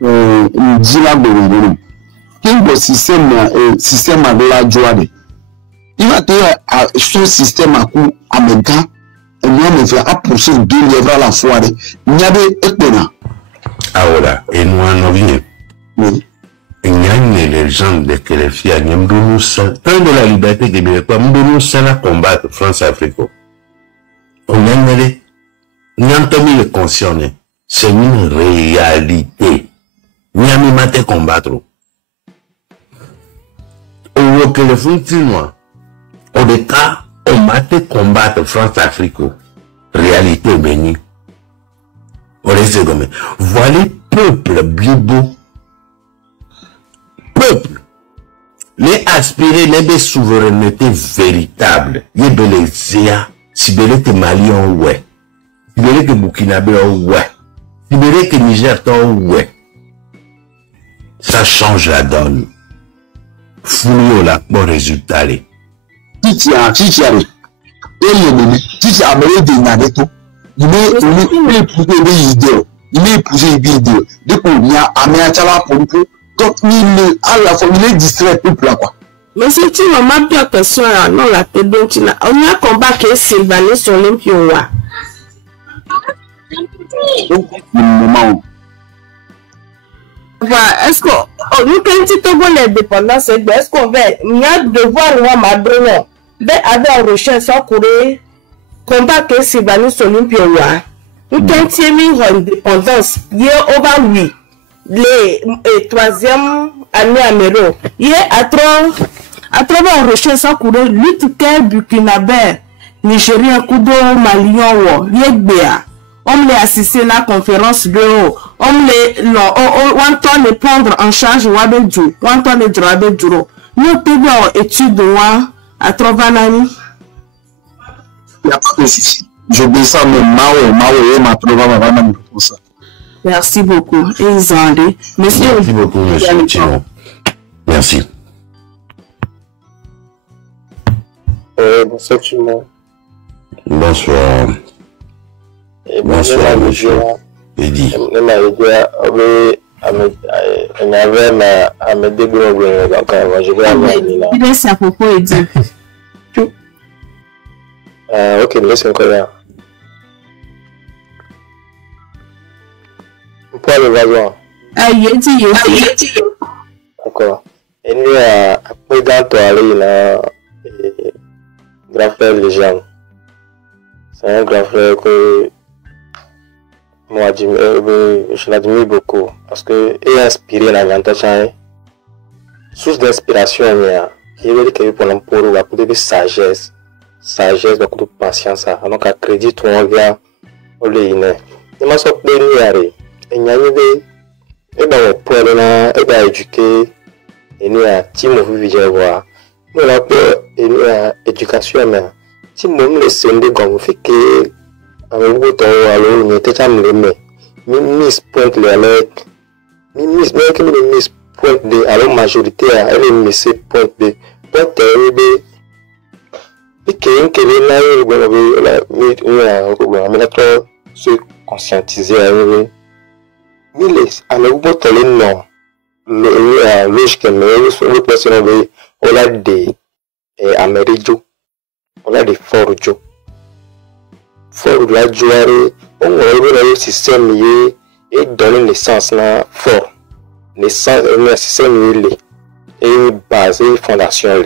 Dila Borougou. Quel système avec la joie? Il va dire son système à coup américain. Et moi, me fait approcher 2 livres à la fois. Il y avait un ah voilà, et nous en avons. Oui. Il y a une légende de que les filles, tant de la liberté que nous sommes à combattre France-Afrique. On a mis le conscient, c'est une réalité. Nous avons mis combattre. Au que le fonctionnement, au cas, on m'a combattre France-Afrique. Réalité bénie. Voilà peuple bibo. Peuple. Les aspirer les souveraineté véritable. Les belezia. Si belé que Mali en ouais. Si belé que Burkinabé en ouais. Si belé que Niger en ouais. Ça change la donne. Fouillons la bon résultat. Titi a amené des nadettes. Il est épousé des idées. Il est épousé des idées. Depuis il y a amené à Tchala pour le coup. Donc il à la fois il est distrait peuple là quoi. Mais si tu m'as bien question là, non la tête donc on a combat que Sylvané sur l'Olympioa. Donc le moment. Voilà, est-ce que nous quand tu te vois l'indépendance, est-ce qu'on va il a devoir voir ma brûlure. Ben avec en recherche sans courir combat que Sylvané sur l'Olympioa. Nous quand tu mis l'indépendance, il y a over oui. Les troisième année à Mero. Il est à travers en recherche sans courir lutte Burkinabé, Nigérien, Kudo, Malien, Yégbéa. On les assisté à la conférence de haut. On les prendre en charge Wabedjou. On les Wabedjou. Nous pouvons étudier à travers l'année. Il n'y a pas de souci. Je dis ça, mais Mao, ma trouvé pour ça. Merci beaucoup. Merci beaucoup, monsieur Tino. Merci. Bonsoir tout le monde. Bonsoir. Bonsoir, monsieur. Eddy. C'est à propos, Eddy. Ok, laisse-moi connaître. Pourquoi le besoin? Yeti. D'accord. Et nous, après dans toi, il a grand frère Léjean. C'est un grand frère que moi, je l'admire beaucoup. Parce qu'il est inspiré dans l'avantage. Source d'inspiration, il veut dire qu'il pour l'emploi, pour de sagesse, beaucoup de patience. Donc, à crédit, tout le monde vient au Léiné. Il m'a sorti de l'Iaré. Et il y a un point éduqué et nous avons team of voir nous avons éducation mais si nous les sendons comme fait que avec votre alors nous t'es miss point les alerte miss point de alors majorité elle est miss point de point et que les naïfs se conscientiser mais avec votre non logique mais le personnel on a des américains on a des forts la joie on a le système et donner naissance là fort naissance un système et une base fondation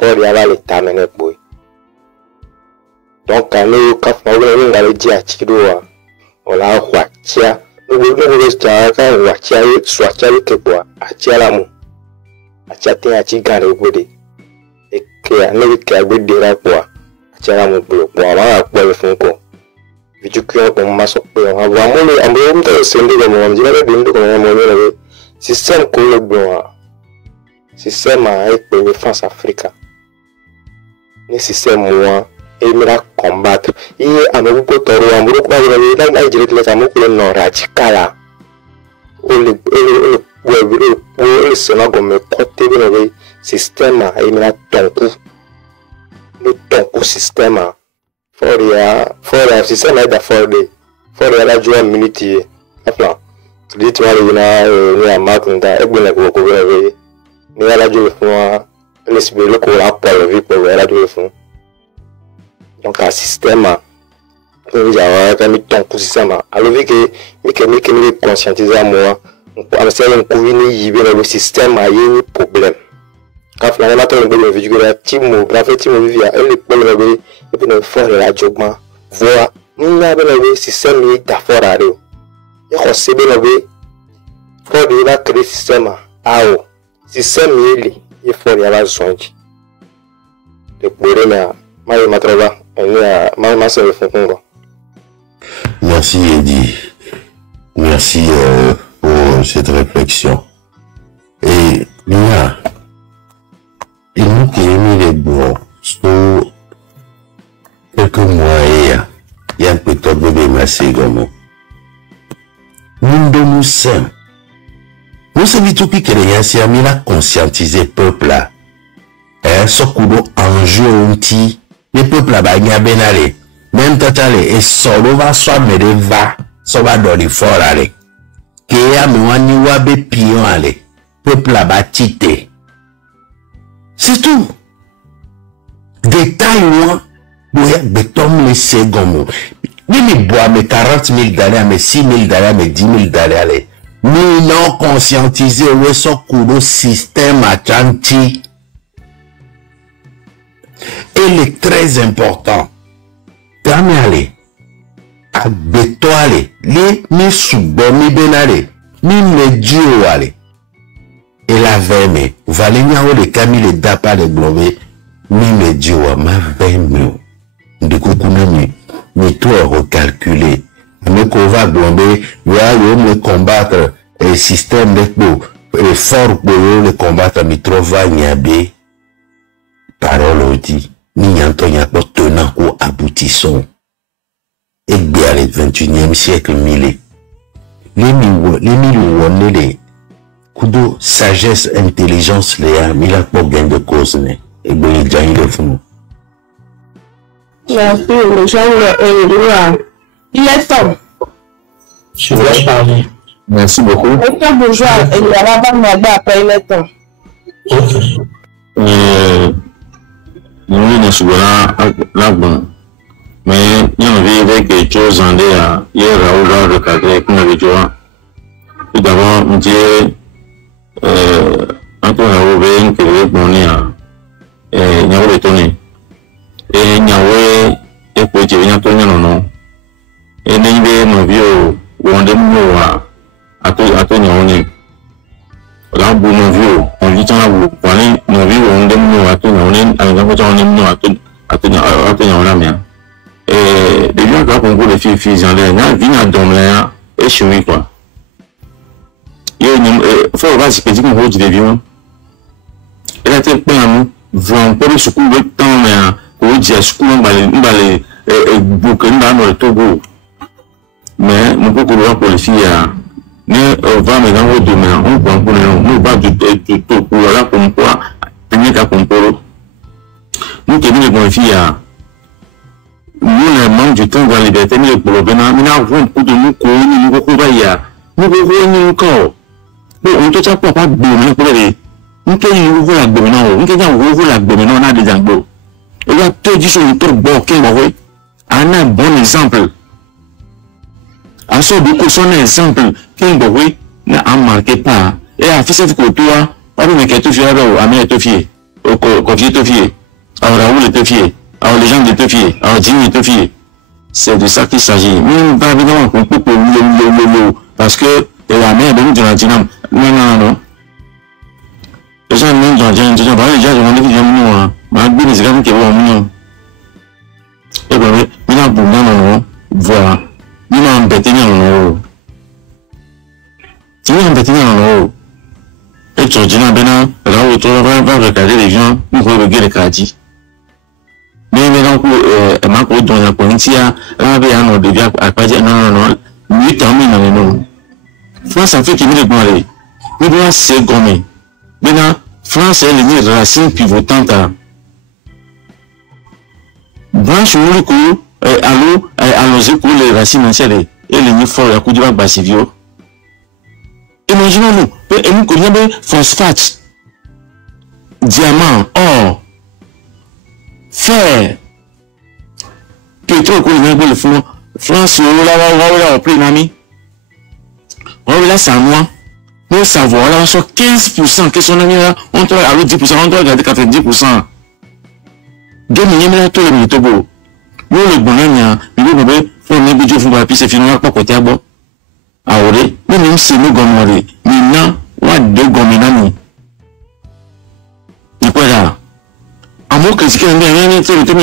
fort y a les tamene boy. Donc quand nous quand on va le dire à Chidoa, on l'a watia. Nous voulons rester quand watia soit que bois à Tialamu. À Tiaté à Tigare Bode. Et que à nous qui a bu de la bois. À Tialamu pour avoir le fonco. Vitu kwa kwa masok po yung ambo mta sendi ko mo amjina be bindu ko mo le système ko le bon système a été France Africa ni système moi et mira combattre et amu ko toro amu ko ba le na jere le amu ko no radical o sena go me côté be système a mira tonku le tonku système for the system like that for the joa minute afla dit tu aller na ni amat nda egbe na ko we ni la joa fun le sibe le ko la pour vie pour la joa fun donc un système on ja wa mi ton système alors que mi conscientiser moi on essaie de couvrir yibe le système a un problème. Quand on a atteint le vidéo de Timo, bravo Timo vivia, elle est bonne et puis nous faisons la jogma. Voilà, nous avons le système d'affaires à l'eau. Et on sait bien le faut déjà créer système à eau. Système il faut y avoir besoin. Le problème est ma travail, ma soeur le fond. Merci Eddie. Merci pour cette réflexion. Et Mia, il nous qui mis les bois sur quelques mois il y a un peu de bébé massé comme nous sommes. Nous savons tout qui est si on a conscientisé peuple là. Ce coup d'enjeu outil, le peuple là, il y a bien allé. Même tatale et solo va soit me va, soit va dans les forts aller. Que ya me wani wabe pion aller. Peuple là bâtité. C'est tout. Détail moi, boya béton les secondes. Ni me bois me 40 000 $, me 6 000 $, me 10 000 $. Nous non conscientiser le son coup système à chanti. Il est très important. Dame aller. À béton aller. Les mi sous-bon mi benale. Mi me dio aller. Et la veille, Valénia ou les Camille d'Apa de Globé, mi me dio ma veille, de coucounomi, mais toi recalculer. Mais qu'on va Globé, il y a me combattre le système de peau, et fort pour le combattre, mais trop va niabé. Parole dit, ni Antonia pour tenant ou aboutissons. Et bien le 21e siècle, mille. Les mille les kudo sagesse, intelligence, léa, mila pour gain de cause, ne. Et bien, il y a le fond. Merci, le genre il est temps. Je vais parler. Merci beaucoup. Le temps bourgeois, il y a la banque après il est temps. Nous ne sommes pas là-bas. Mais il y a quelque chose en l'air. Il y a Raoul recadré comme le joie. Tout d'abord, on dit encore Raoul Vein que le bon est n'y a pas étonné. Et n'y a pas et pour dire n'y a pas non. Et n'y a pas non vieux ou on démoule à tout n'y a pas. Là, bon non vieux, on dit ça vous voyez non vieux on démoule à tout n'y a pas. Alors quand on démoule à tout n'y a pas. Et les gens qui ont concours de filles en l'air, viennent à dormir et chez quoi. Il faut voir si petit concours de vieux. Elle a été plein de pour le secours de temps, mais pour dire ce qu'on va les bouquins dans le Togo. Mais nous pouvons courir pour les filles. Mais on va maintenant au demain, on prend pour nous va du Togo là comme quoi, tenir qu'à concours. Nous qui venons pour les filles. Nous, les membres du temps de la liberté, nous, pour le Bénin, nous avons beaucoup de nous, nous, nous, corps. Bon, on ne peut pas dominer pour les. Nous, nous, la dominant, nous, la dominant, on a des angles. Et là, tout dit sur le tour, bon, un bon exemple. En ce beaucoup, son exemple, qu'un n'a marqué pas. Et à fait cette culture, on ne peut pas tout faire, à mettre fier. Kofi te fier, à Raoul te fier, à les gens te fier, à Jimmy te fier. C'est de ça qu'il s'agit. Nous, pas évidemment qu'on peut parce que la mère de nous de la dynamique. Non. Les gens même dans les gens, les gens demandent qu'ils aiment nous, hein. Mais bien, c'est quand même qu'ils vont nous. Et bien, nous avons non, voilà. Nous avons embêté non. Tu nous embêté non. Et tu dis non, là où tu vas regarder les gens, nous allons regarder les crédits. Mais maintenant, ma co dans la politique, là, on devient à pas dire non, lui termine dans les noms. France en fait qu'il est bon aller. Nous devons se gommer. Maintenant, France est une racine pivotante. Branche où coup, allons-y pour les racines anciennes et les nids forts à coup de bassivio. Imaginons-nous, et nous connaissons phosphate, diamant, or, fer, pétrole, qu'on a le fond, France, on pris une amie. On là, ça moi. Nous savons, là, on soit 15%, que son ami là, on doit aller 10%, on doit regarder 90%. Deux millions, tout le minute, beau. Nous, le bonheur, il faut que budget, il faut que c'est fini, on va pas côté à bon. Ah, oui, nous, même si nous, gommons, maintenant, on a deux gommons, il quoi là? À moins que ce qui est bien, c'est le thème,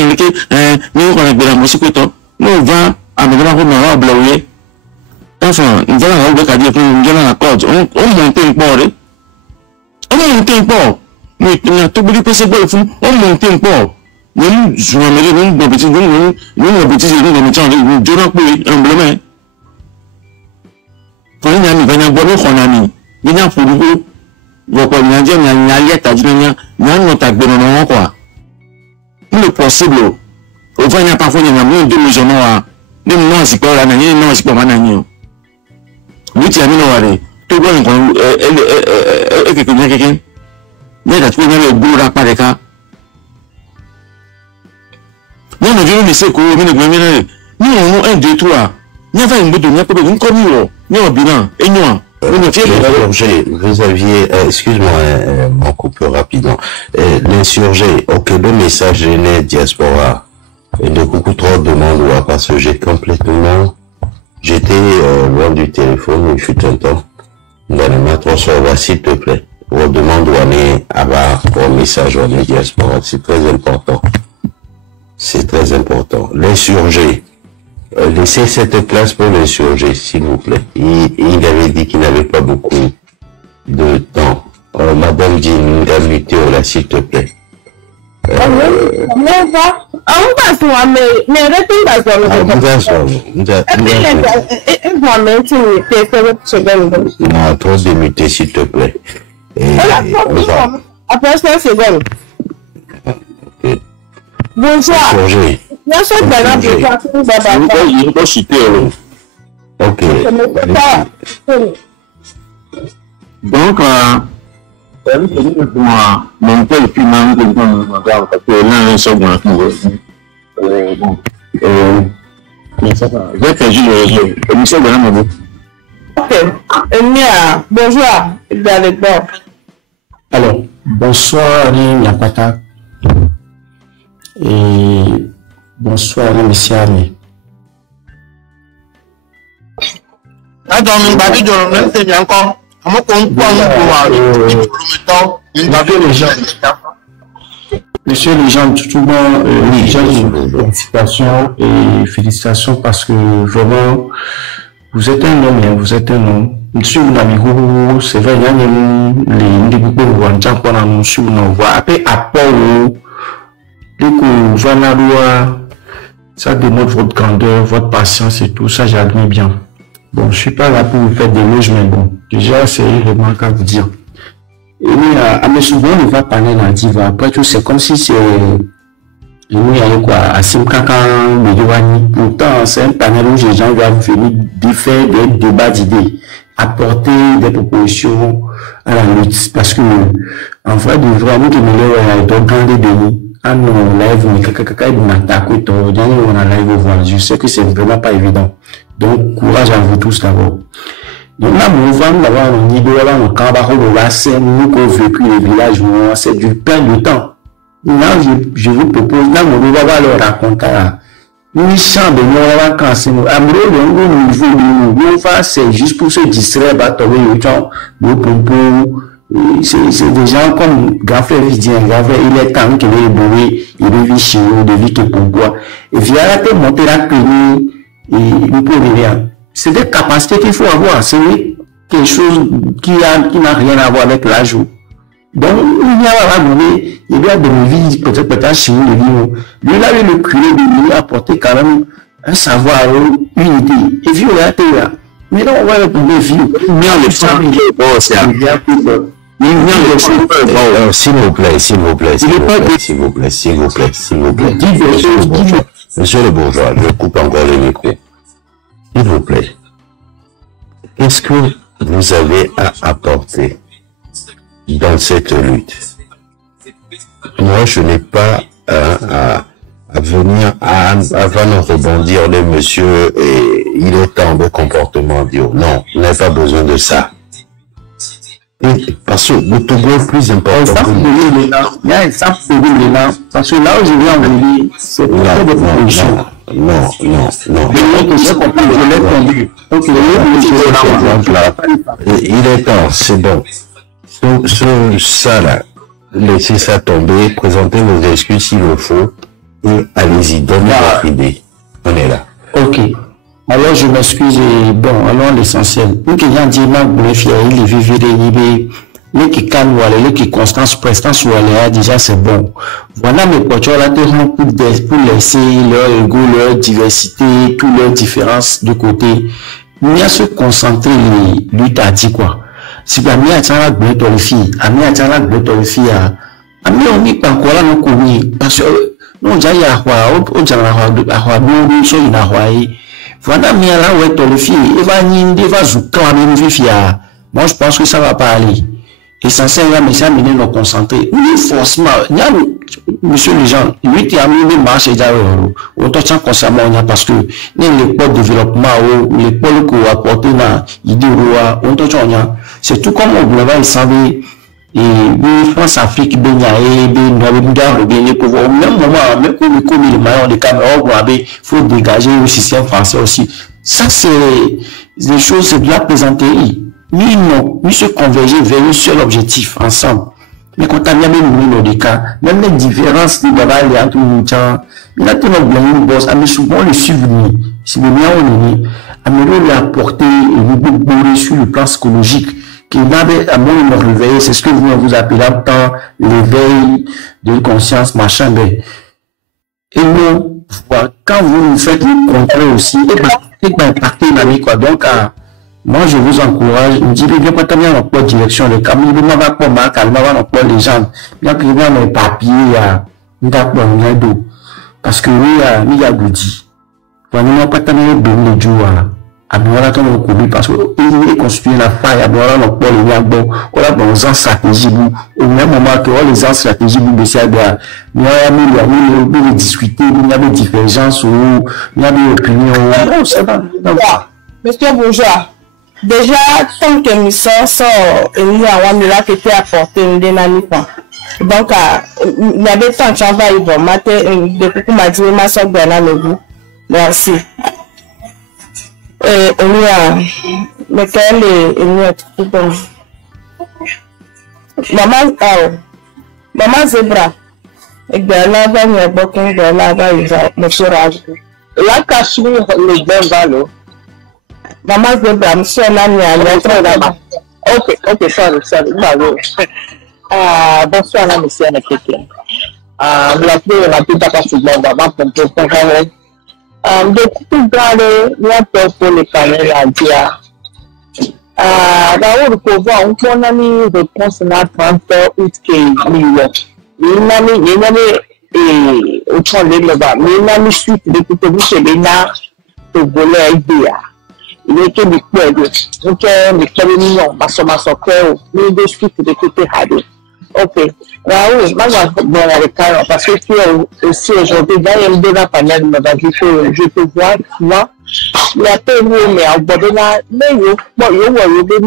nous, on a bien la musique, nous, on va, à nous, on va bloquer. Enfin, nous allons regarder dire que nous allons accord. On monte un port. On monte un port. Nous avons tout oublié que c'est bon. On monte un port. Nous jouons à mêler, nous avons petit, nous avons petit, nous avons petit, nous avons petit, emblématique. Quand il y a un bon on a mis. Il y a pour nous, vous pouvez dire, il y a une alliette à dire, il y a un autre gouvernement, quoi. Le possible. Au fond, il y a parfois, il y a deux maisons, même non, c'est pas la nani, non, c'est pas ma nani. Oui, tu as mis le tout le monde, quelqu'un, mais la trouvé le bout là, pas de cas. Nous, on a vu le message qu'on a mis nous, on a un, deux, trois. Nous avons une bout de nous, nous connaissons, nous avons bilan, et nous, vous aviez, excuse-moi, mon coupe rapidement, l'insurgé, ok, le message gêné diaspora, et de beaucoup trop de monde, parce que j'ai complètement, j'étais loin du téléphone, il fut un temps, dans le matin, s'il te plaît, on demande où on est, avoir un message, on est diaspora, c'est très important. C'est très important. L'insurgé, laissez cette place pour l'insurgé, s'il vous plaît. Il avait dit qu'il n'avait pas beaucoup de temps. Madame dit une indemnité, là, s'il te plaît. Non, trop démuté, s'il te plaît. Après ça, c'est bon. Bonsoir. Ok. Donc, mon père et puis ma mère, parce que là, ils sont dans j'ai perdu le réseau. Monsieur Bonham, ok. Bonjour. Il est à l'époque. Alors, bonsoir, Nyapata. Et bonsoir, monsieur Ami. Monsieur les gens, tout le monde, félicitations et félicitations parce que vraiment, vous êtes un homme, vous êtes un homme. Monsieur Namigo, c'est vrai, il y a les groupes où on tient pour nous sur nos voix. Après, apport, dès que vous allez à ça démontre votre grandeur, votre patience et tout ça, j'admire bien. Bon, je suis pas là pour vous faire des loges, mais bon, déjà, c'est remarquable à vous dire. Et mais souvent, on va parler dans la diva. Après tout, c'est comme si c'est, il y a quoi, à Simkakan, Medouani. Pourtant, c'est un panel où les gens doivent venir faire des débats d'idées, apporter des propositions à la lutte. Parce que, en vrai, de vraiment, qui me l'a gagné de nous. Ah non, live, mais quelqu'un m'attaque, on a live voir. Je sais que c'est vraiment pas évident. Donc, courage à vous tous d'abord. Donc là, nous vend d'avoir un niveau là, on camp là, c'est nous qu'on vécu les villages, c'est du plein de temps. Là, je vous propose, là, on va leur raconter. Nous chambre, nous va vacances, nous amoureux de nous, c'est juste pour se distraire, tomber le pompon. C'est des gens comme Gaffer Vidien, Gaffer, il est temps qu'il ait bourré, il est chez nous, de vite pour quoi. Et via la monter la clinique, et nous pouvons rien. C'est des capacités qu'il faut avoir, c'est quelque chose qui n'a rien à voir avec l'âge. Donc, il y a il y a de vie, peut-être chez nous, lui, il avait le curé de lui apporter quand même un savoir, une idée. Et puis, on a été là. Mais là, on va répondre, s'il vous plaît. Monsieur le bourgeois, je coupe encore le micro. S'il vous plaît. Qu'est-ce que vous avez à apporter dans cette lutte? Moi, je n'ai pas à venir avant de rebondir le monsieur et il est temps de comportement dur. Non, on n'a pas besoin de ça. Et parce que le Togo est plus important que nous. Il y a un simple là, parce que là où je viens en venir, c'est pas de proposition. Non. Il est temps, c'est bon. Ça là, laissez ça tomber, présentez vos excuses s'il le faut, et allez-y, donnez votre idée. On est là. Ok. Alors je m'excuse, bon, alors l'essentiel. Nous qui avons dit, il est vivre, les qui calme, les qui constance, prestance, déjà c'est bon. Voilà mes potes, là, pour laisser leur ego, leur diversité, toutes leurs différences de côté. Nous à se concentrer, lui t'as dit quoi. Si pas mis à t'en bleu ton fille, à mis à t'en bleu ton fille, à mis on n'y pas encore là, nous commis, parce que, nous, j'ai à quoi, on dirait à quoi, nous, sur une Hawaï. Voilà, mais là, où est ton fille, il va zouklamer une fille. Moi, je pense que ça va pas aller. Essentiellement, mais ça amené nous concentrer. Oui, forcément, il y a, monsieur les gens, lui, qui a mis les marches et d'ailleurs, on t'a consciemment, parce que, l'école de développement, ou l'école qu'on a apporté dans l'idée, on t'a c'est tout comme on va savait, et France, Afrique, Benaï, bien pour voir, même moment, même comme les maillons des caméras, il faut dégager le système français aussi. Ça, c'est des choses, c'est de la plaisanterie. Nous se converger vers un seul objectif, ensemble. Mais quand on a même des cas, même les différences de travail entre nous, il a tout le boss, mais souvent le souvenir, si le mien on est, améliorer apporter et sur le plan psychologique, qui n'avait à mon réveil, c'est ce que vous appelez en temps l'éveil de conscience, machin, mais, et nous, quand vous faites le contraire aussi, et ben, impacter la vie, quoi. Donc, moi, je vous encourage, je me dis, bien, pas bien dans quelle direction, le camion, il va pas mal, calme, va dans quelle les gens, bien que bien dans les papiers, il y a d'eau. Parce que il y a goudi. Vraiment, pas tellement de le jour, à moi, ton connu, parce que, il est construit la faille, à moi, dans quelle il y a bon, on a bon, en stratégie, au même moment que, les en stratégie, vous, il y a discuter, il y a des divergences, il y a des opinions, non, c'est pas, Monsieur Bourgeois, déjà, tant que nous sommes, il y a un là qui était apporté une dynamique. Donc, il y avait tant de travail, bon, depuis que m'a dit, ma soeur Bernard, merci. Et il y a, mais quel est, il y a tout bon. Maman Zebra, et Bernard va me bloquer, Bernard va me sourage. Là, cache le bon valo. Maman Zebra, monsieur Nani, ok, sorry, bravo. Bonsoir, monsieur Nakeke. Vous l'appelez, on a tout à fait de l'endroit pour me préparer. Depuis tout garder, nous avons pour les caméras à dire. D'abord, pour voir, on a mis une réponse à 30 août qui est New York. Il a mis, autant de là-bas, mais il a mis suite de tout le monde chez les Nars, de voler idée. Il était du club, donc les millions, parce que ma soeur, nous de suite de côté Hado. Ok. Raoul, moi, parce que tu es aussi aujourd'hui dans un débat panel, il m'a dit que je te vois, tu vois. Il y a peu de mots, mais en Bodona, mais il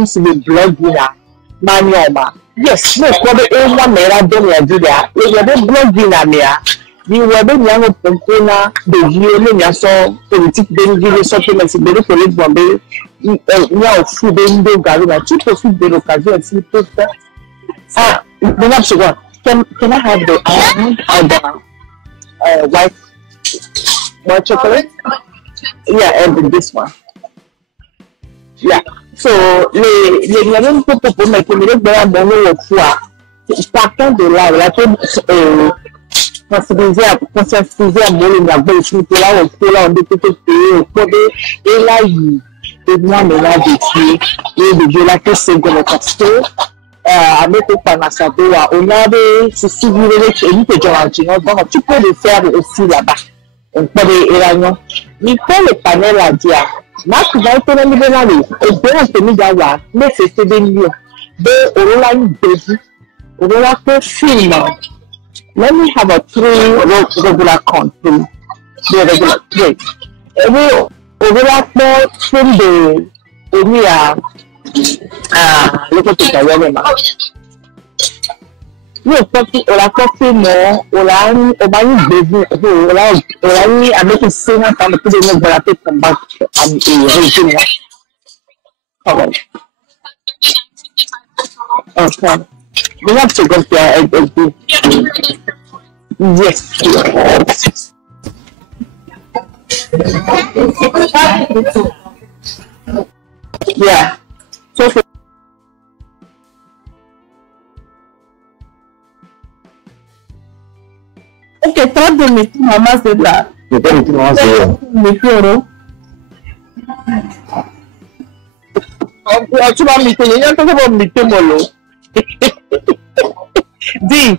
c'est le blog là. Manioma. Yes, mais quoi de moi, mais là, donne la vie là. Il y a des blogs là, mais il y a des gens qui ont des viols, il y a son politique de l'université, mais c'est de l'autre côté, il y a aussi des gars là. Tu profites de l'occasion, s'il peut faire. Ah, can I have the almond or the white chocolate? Yeah, and this one. Yeah. So, les moyens pour mettre les gens dans le foie. Partant de là, la conscientiser à mon la bonne chose là, on peut payer au code et là, il demande là de violater ces gros avec le panacado, on a des civils et donc tu peux le faire aussi là-bas. On peut les éloigner. Mais pour le panel à dire, Marc va être un libéral, et bien entendu d'avoir, mais c'est des millions. De Roland Baby, Roland film. Let me have a 3 regular count, please. The regular 3. Et oui, Roland film de, oui, le côté de la oui, on a confirmé, on a eu besoin, on a eu avec une scène dans le plus de monde de la tête comme ça, régime. Okay. We have to go there and yes. Yeah. So ok, 30 minutes, maman, c'est là. Tu vas m'écouter, il y a quelqu'un qui va m'écouter, mon lot. Dis.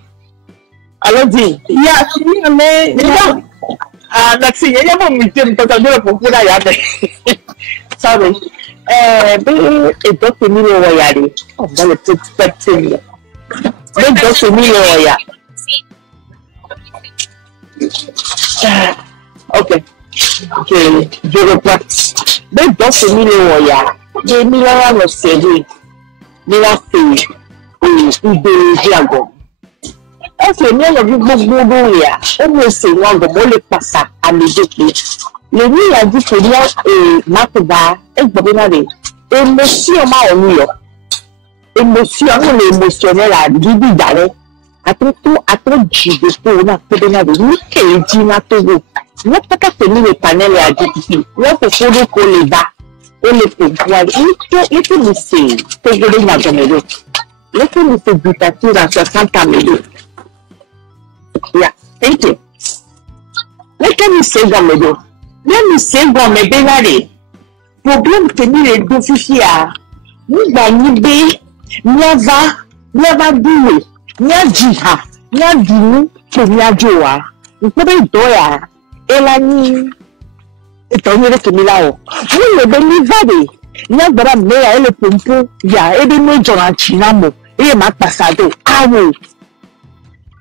Alors, dis. Il y a, mais, merci, il y a mon meeting, parce que je vais pour la yard. Sorry. Et donc, c'est mis le royal. On va le petit peu. Et donc, c'est mis le royal. Ok, je reprends. Mais dans ce milieu-là, les milliards de séries, les séries, de diagonales. Est-ce que nous avons vu beaucoup de là? On veut se rendre bon le passé à méditer. Le mieux a dit que il y a Makuba et Bobinade. Émotion ma au York. Émotion, l'émotionnel à Bibi Dale. Après tout, j'ai pour la pédale de Mickey Gina Togo. Nous pas qu'à tenir le panel à difficile. Nous pour faire qu'on les bat. On les peut voir. Il faut nous faire. Pour que la gamelle. Il faut nous faire dictature à 60 camélos. Yeah, thank you. Let me say gamelo. Let me say gamelo. Problème tenir les deux fichiers. Nous gagnons Nyava doué. Nyajiha, nyadinu, kenyajoa. Nkebe doya, elani, etonyere kemilao. Nous le vade. Nyabara meya ele pompo, ya ebe mejora chinamo, eye ma pasado.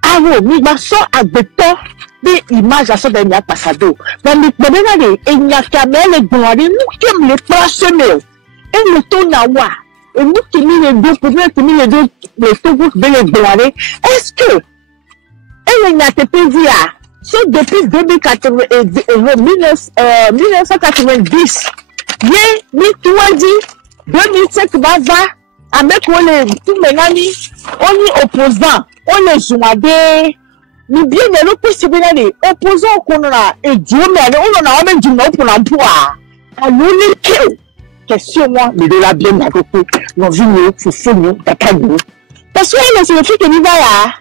Awo, mi baso agbeto, de image aso de mi pasado. Mais mi problème de enyakamele gbonari, nous kem le praseme. Et le tonawa. Et nous qui mis les deux, pour nous qui mis les deux, les deux groupes de les blâmer, est-ce que, elle n'a pas dit, sauf depuis 1990, mais tu as dit, 2007, avec tous mes amis, on est opposants, on est journaliers, nous bien de l'autre possibilité, opposants qu'on a, et Dieu, mais on a même du nom pour l'emploi, à l'unique. Question moi, mais de la bien dans nos vignes, c'est fini, d'accord. Parce que là, c'est le fait que nous va là,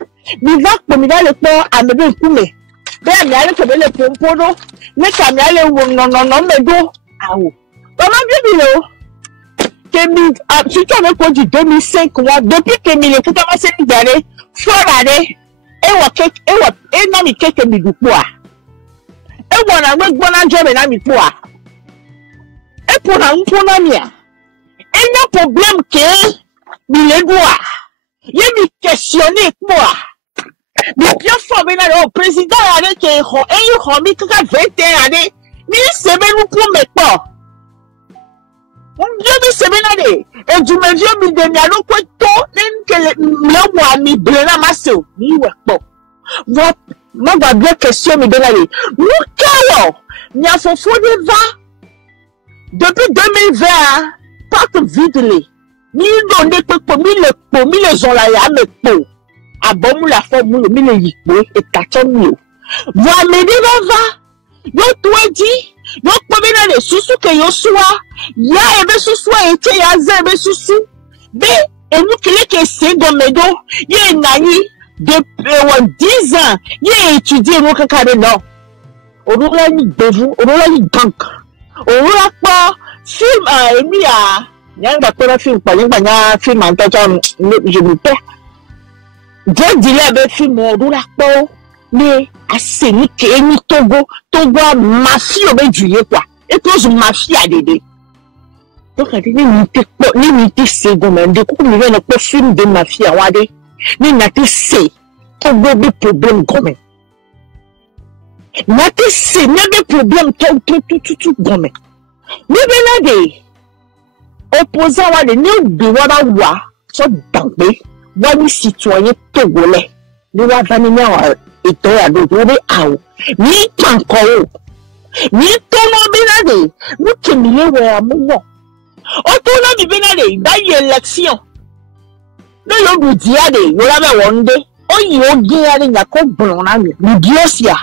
nous va comme il a le temps à me donner tout mais. Ben, il y a le que le pompono, mais quand il y a le non, mais do, ah oui. Comment bien bilo? Que si tu avais conduit 2005, depuis que il est tout à fait libéré, fort année, et non, mais quelques minutes quoi. Et voilà, moi, bon, job et ami quoi. Et pour un mia, il y a un problème que il est droit. Il me questionné moi. Mais bien formé là, le président a dit qu'il y a eu 21 années. Mais c'est même pour mes pas. Mon Dieu, mais c'est bien allé. Et du même Dieu, mais de miano quoi tout, même que le moi mi blena masse. Ni ouais bon. Moi va bien question mais bien allé. Nous quand il y a son faux débat. Depuis 2020, pas vide les. Ni donné pour les gens là ya me po. Abon la forme mi le yikpo et tachon yo. Moi me va. Yo tout dit. Yo pomena le susu que yo soit. Ya ebe susu ete ya za ebe susu. Be enu kile ke se gomedo. Ye nani de 10 ans. Ye étudié mo kakade non. Orula ni bevu, orula ni bank. Orula pa film emi a nyanga pera film pa nyanga film antacha je me perds. Je dis là be film orula pa mais assez ni ke ni Togo mafia obe juillet quoi. Et puis je mafia dédé. Donc ni minute seconde de ko mi na ko film de mafia wade. Ni na te se Togo be problème gomme. Na te se na be problème tout gomme. Ni benade opposant wade ni de wada wa so dangbe wani citoyen togolais. Ni wa vanina wa eto ya do awo ni pankoro ni tono benade ni kemile we amuwo o tono bi benade da yi election no yo bu diade yo la be wonde o yi o giare nya ko gbon na mi ni biosia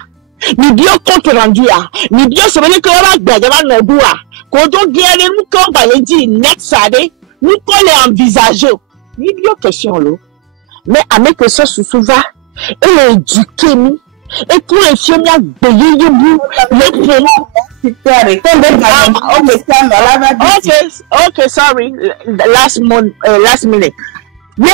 ni bio compte rendu ya ni bio se bele ko ba gbaje ba no duwa ko to giare mu ko ba leji next ade ni ko le envisager ni bio question lo mais avec que ça souvent et éduquer nous et pour les filles okay sorry last minute mais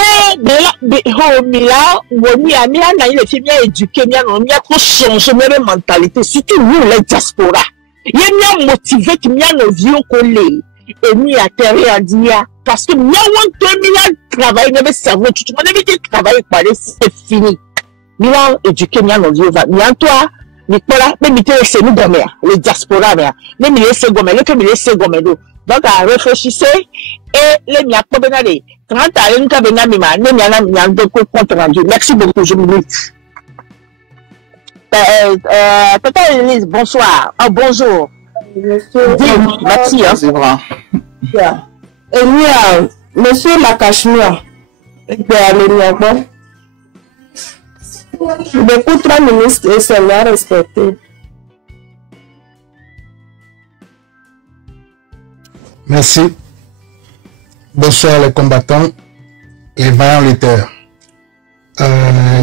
mila woni ami na les filles éduquer mi a trop changer mes mentalité surtout nous les diaspora y a motivé qui mi a nos vieux collègues et mi a terre à dire parce que mi a 2000 travail ne cerveau tout le monde avait travail par c'est fini. Nous avons éduqué nos vieux. Nous avons toi, Nicolas, même c'est nous gomme, les diaspora, même les secondes, les secondes. Donc, réfléchissez et les miens pas benalé. 30 ans, nous avons benamima, nous avons deux comptes rendus. Merci beaucoup, je vous dis. Tata Elise, bonsoir. Oh, bonjour. Merci, hein. C'est vrai. Et nous, monsieur Lakashmia, beaucoup 3 ministres et c'est là respecté. Merci. Bonsoir les combattants, les vaillants lutteurs.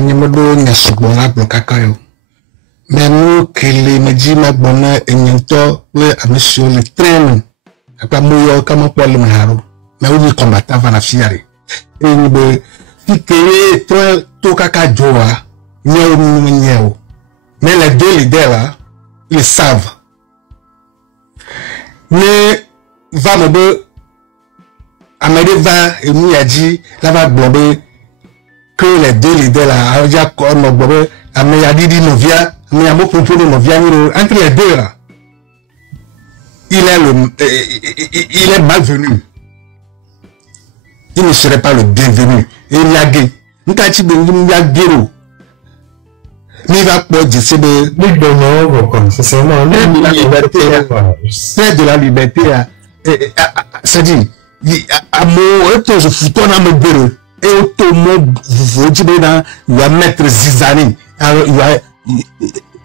Numéro Nyasubona Blokakayo. Mais nous, que les médias Magbona et Nyanto, oui, à monsieur le train, à pas mouiller comme Paul Maharo. Mais oui, combattants va la fière. Et nous, si que tout caca joa. Mais les deux leaders là, ils savent. Mais va me be Amédée va et nous a dit là va blabber que les deux leaders là, déjà comme blabber Amédée a dit novia, mais a beaucoup de novia entre les deux là. Il est malvenu. Il ne serait pas le bienvenu. Il y a gay. Nous t'as dit il y a gay. Mais va pas dire c'est de la liberté c'est-à-dire amour je fous ton âme bureau et automobile vous dites dans il va mettre Zizani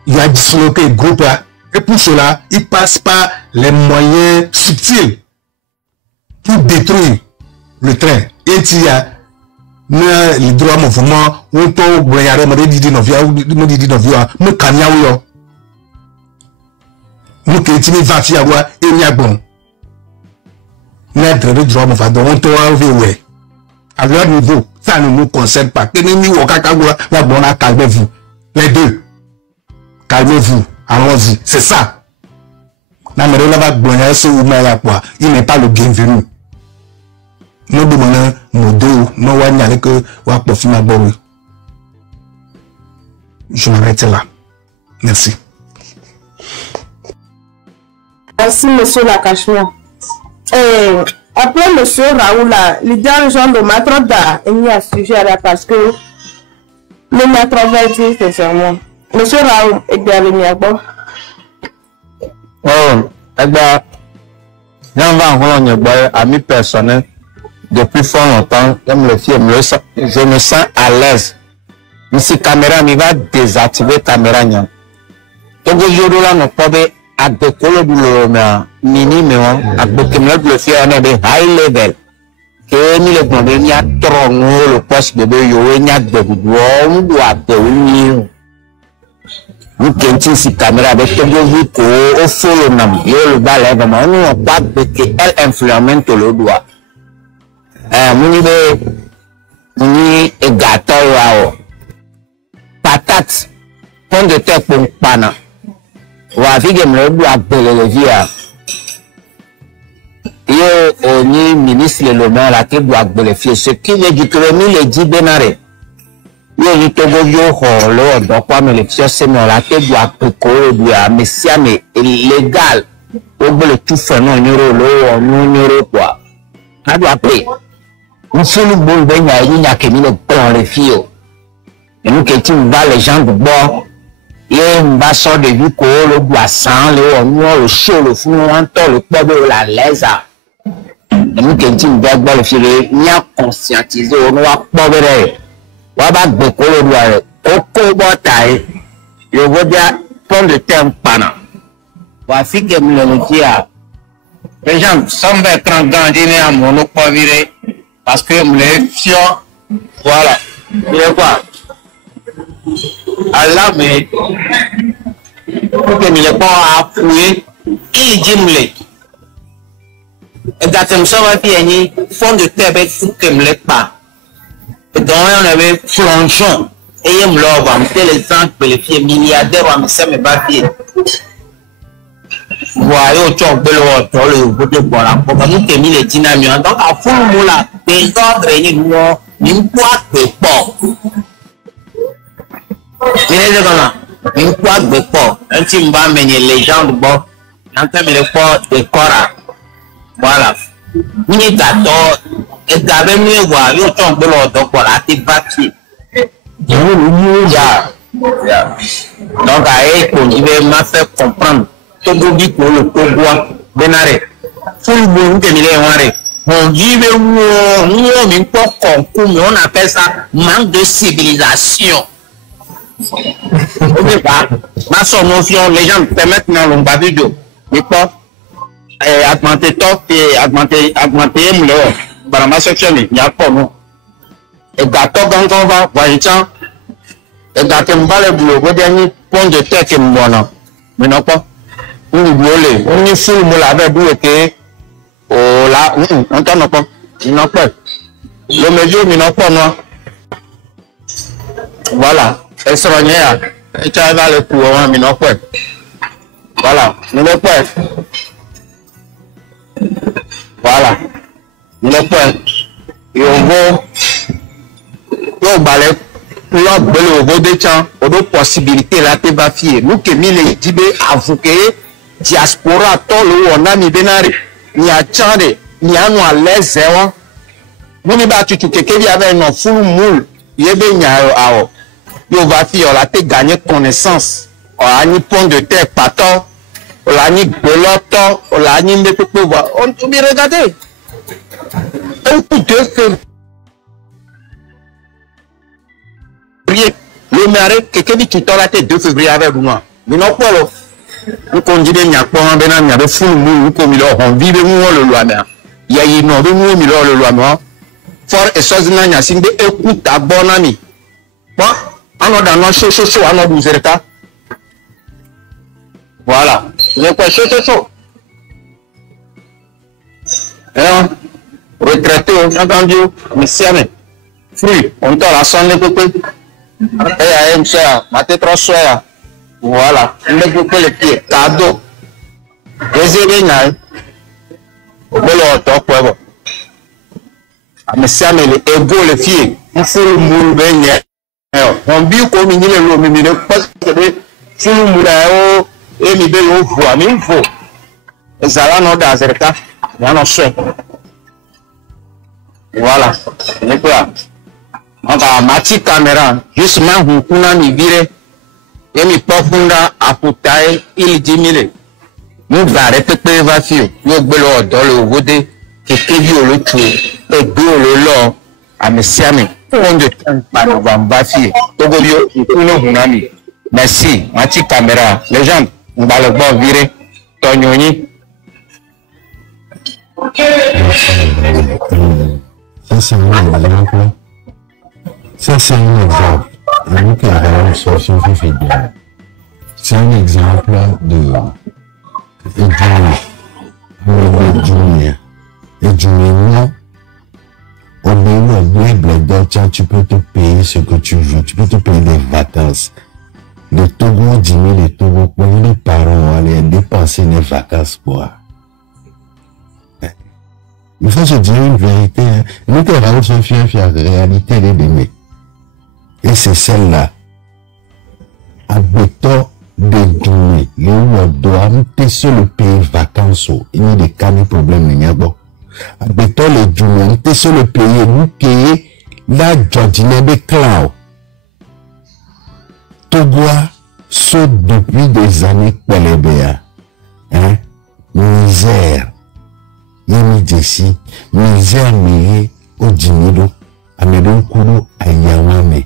il va disloquer le groupe là et pour cela il passe par les moyens subtils pour détruire le train et il y a le droit mouvement on peut regarder me dit novia me kanya yo me ketimi va fiawa et ni agbon notre droit mouvement donc on peut enlever à leur niveau ça ne nous concerne pas que ni wakakagwa la bonne calmez-vous les deux calmez-vous allons-y c'est ça na me là va gbon ya so ou ma ya quoi il n'est pas le bienvenu nous demandons modèle, nous voyons que wa profil ma bonne. Je m'arrête là. Merci. Merci, monsieur Lakashma. Après, monsieur Raoula, l'idéal genre de Matroda, il y a un sujet là parce que le Matroda dit sincèrement. Monsieur Raoul, est bon. Oh, eh bien, ami personnel, depuis fort longtemps, je me sens à l'aise. Mais si caméra, il va désactiver caméra. Donc, aujourd'hui, là, nous pouvons à de coller minimum, à beaucoup de le faire en high level. Que nous le demandons, il y a trop le poste de il y a de on doit te nous qui si caméra avec tout le vie au follow nam le balai vraiment nous on pas que elle influence le doigt muni e gâteau là patate pomme de terre pour pana wa vige me doigt le via yo oni ministre le maire la qui doit vérifier ce qui veut dire que le dit benare yo ni togo yo ho lo do kwa me le fio se me la te doit ko doit mais si mais légal o le tout fait non euro lo no euro quoi a doit payer on fait le bon ben il y a que le bon le fio et nous que tu vas les gens de bord et on va sortir de vie ko le doit sans le chaud le fou on to le pobe la lesa et nous que tu vas le fio il y a conscientiser on va pobe waba bekolo duare oko botai yo vodia pomme de terre pana wa fike mlenutia les gens semblent être en gandine à mon pas viré parce que me fio voilà il est quoi Allah mais que me pas à fouiller il dit me exactement ça va bien pomme de terre avec que me pas. Donc on avait plongeon et il me l'a vanté les gens que les filles milliardaires on me me papier. Voyez au tchon belo dans le côté pour la pour nous qui mis les dynamiques donc à fond moula des ordres ni quoi de port. Il est là ni quoi de port un petit m'a mené les gens de bord en termes de port de Cora. Voilà. Ni d'accord et d'abord mieux voir yo ton bolo donc voilà tes papiers donc aïe qu'on y va m'a fait comprendre tout le dit pour le Togo benare full bon que il est waré on vive où mais pas concours mais on appelle ça manque de civilisation on pas ma sommation les gens permettent dans le bavidjo mais pas augmenter top et augmenter le dans ma section il y a pas non et gâteau quand on va voyez ça et gâteau on va le boulot dernier point de tête que moi non mais non pas on voulait on est fou moi avec boulot que oh là on t'en pas il n'en pas le mesure mais non pas non voilà elle sera nière et tu vas le courant mais non pas voilà nous le pas voilà le point et on va au balai pour belle au de temps au de possibilité là te va fier nous que mille dibe avoué diaspora tout le on a mis benari ni a chande ni a nous à l'aise hein nous ni ba tu que il y avait un full moule yebe nya ao yo va fier là te gagner connaissance on a ni point de terre pato on a ni beloto on a ni mepepe on tu me regarder un coup de feu. Le maire, quelqu'un qui t'a la tête 2 février avec moi. Mais non, pas là. Nous conduisons, il y a pas un bénin, il y a des fous, nous, comme il a, on vit de nous, le loi, il y a une autre, nous, le loi, fort et chose, il y a une écoute à bon ami. Bon, on a dans nos chaud, on a 12 états. Voilà. Il y a quoi, chaud. Hein? Retraité, on a entendu, mais si, fruit, on t'a la sonne, et à ça, ma tête trop soya. Voilà, on a beaucoup les pieds, cadeau. Les événements, on peut le retour, amesiame le ego le fie mfuru mulu benye on bi ko mi nyile lo mi ne parce que furu mulu o e mi be yo vo mi fo ezala no da zerka ya no so voilà ne quoi anga mati camera justement hukuna mi vire e mi profunda aputai il dimile nous va répéter va fio yo gbelo odo le wode keke bi o lo tu egbe o lo lo amesiame on de temps par va fio togo bio ikuno hunami merci mati camera les gens on va le bon virer tonyoni. Ça c'est un exemple. Ça c'est un exemple. C'est un exemple de tu peux te payer ce que tu veux, tu peux te payer des vacances. Le Togo 10 000 et Togo pour les parents aller dépenser des vacances quoi. Il faut se dire une vérité. Hein. Nous qui avons son fier, la réalité elle est aimée. Et c'est celle-là. Abéto de Djoué, le Ouadoua, nous sommes le pays vacances. Il y a des cas de problèmes. Abéto le Djoué, nous sommes le pays où qui la Jordine de Clau. Togoa saute depuis des années pour les béas. Hein? Misère. Yemi Jessi, misère meye au dimido, amelon kudo ayawame.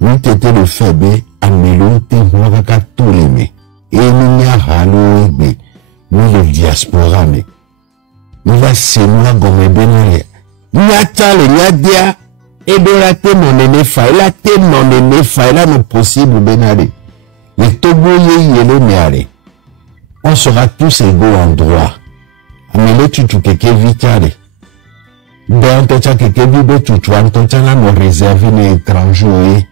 Nous t'étais le faible, amelon te mwakaka toleme. Et nous n'y a halo ebe, nous le diaspora me. Nous va se moi gomme benare. N'y a tale, n'y a dia, et de la te mon aîné fa, la te mon aîné fa, là non possible benare. Les Togo yele meare. On sera tous égaux en droit. Amele tutu keke vitale. Ben tocha keke vibe tutu antocha la no réservé les étrangers.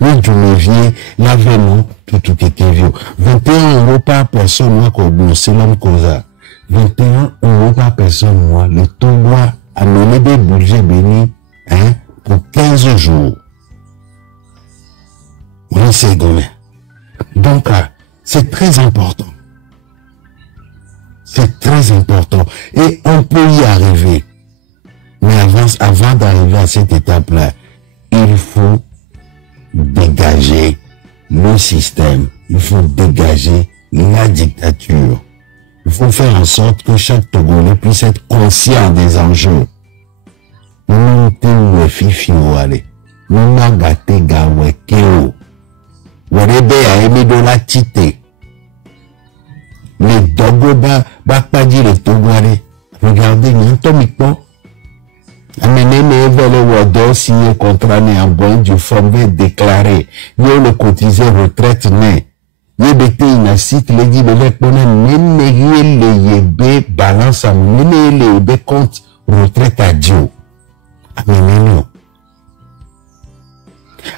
Ni Djoumévier, la venon, tutu keke vio. 21 € par personne, moi, comme c'est l'homme causa. 21 € par personne, moi, le Togo a mené des budgets bénis, hein, pour 15 jours. On sait combien. Donc, c'est très important. C'est très important. Et on peut y arriver. Mais avant d'arriver à cette étape-là, il faut dégager le système. Il faut dégager la dictature. Il faut faire en sorte que chaque Togolais puisse être conscient des enjeux. Nous te fifi wale. Nous n'agate gawe keo. Warebe a aimé de la tite. Les Togo pas dire les Togolais. Regardez, il y a un tomico. Amenez les Wado signé contrat né en bon du forfait déclaré. Il y a le cotisé retraite né. Il y a des pays qui site les dit le les yébé balance à mener les yébé compte retraite à Dieu. Amenez-nous.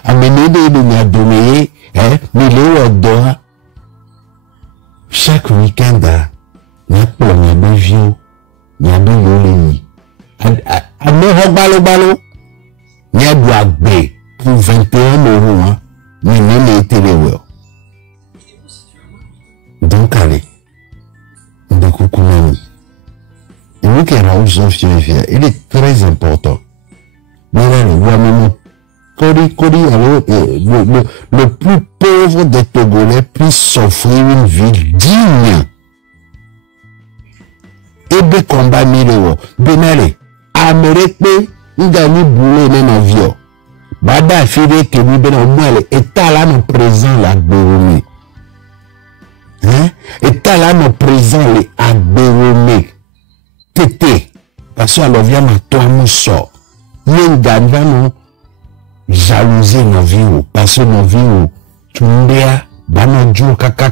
Amenez les Yadomé, hein, mais les Wado. Chaque week-end, il y a pas de vieux, il y a de l'oléi. À me balo, il y a de agbe pour 21 €, hein, mais il y a été les weurs. Donc, allez, on a coucou mamie. Et nous qui avons fier, il est très important. Mais là, le roi même, le plus pauvre des Togolais puisse s'offrir une vie digne. Et de combat 1000 €. Benale, Amérique, il gagne boulot dans l'avion. Bada fide que nous ben au moins l'état là nous présent la Béroumé. Hein? État là nous présent les Abéroumé. Tété. Parce que alors vient toi nous sort. Il gagne nous jalousie nos vies parce que nos vies tumbea bana jour kaka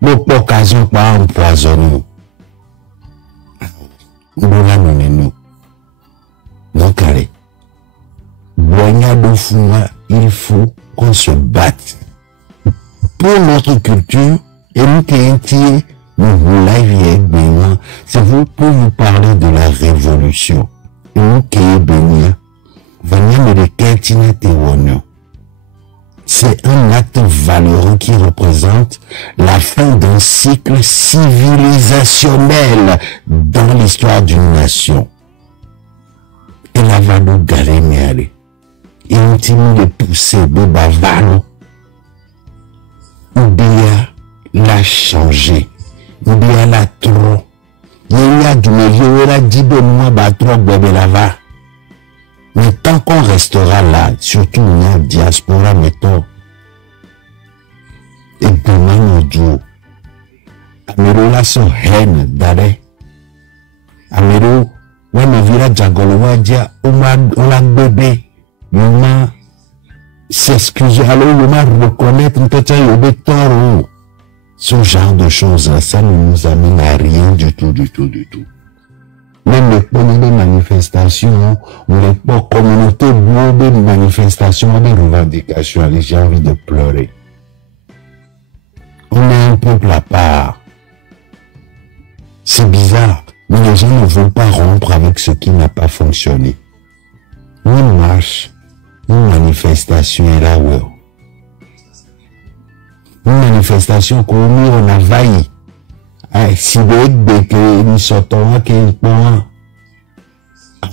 l'autre occasion pas empoisonner nous donc allez il faut qu'on se batte pour notre culture et nous qui nous live bien C'est vous pour vous parler de la révolution. Et nous qui est béni, c'est un acte valeureux qui représente la fin d'un cycle civilisationnel dans l'histoire d'une nation. Et la valo galémiale. Et on tient de pousser de bavalo. Ou bien la changer. Ou bien la trop. Il y a du milieu, il y a 10 de mois, trop, bébé lava. Mais tant qu'on restera là, surtout dans la diaspora, mettons, et demain nos jours, Amero là son haine d'arrêt. Amero, ouais, me vira Djagolowa dia, on l'a bébé, on m'a s'excuser, alors on m'a reconnaître, on peut dire, on tort. Ce genre de choses, ça ne nous amène à rien du tout. Même les premières manifestations, ou les communautés de manifestations, des revendications, j'ai envie de pleurer. On est un peuple à part. C'est bizarre, mais les gens ne veulent pas rompre avec ce qui n'a pas fonctionné. Une marche, une manifestation est là, ouais. Une manifestation qu'on a vailli. Si vous êtes que nous sortons, que nous pouvons,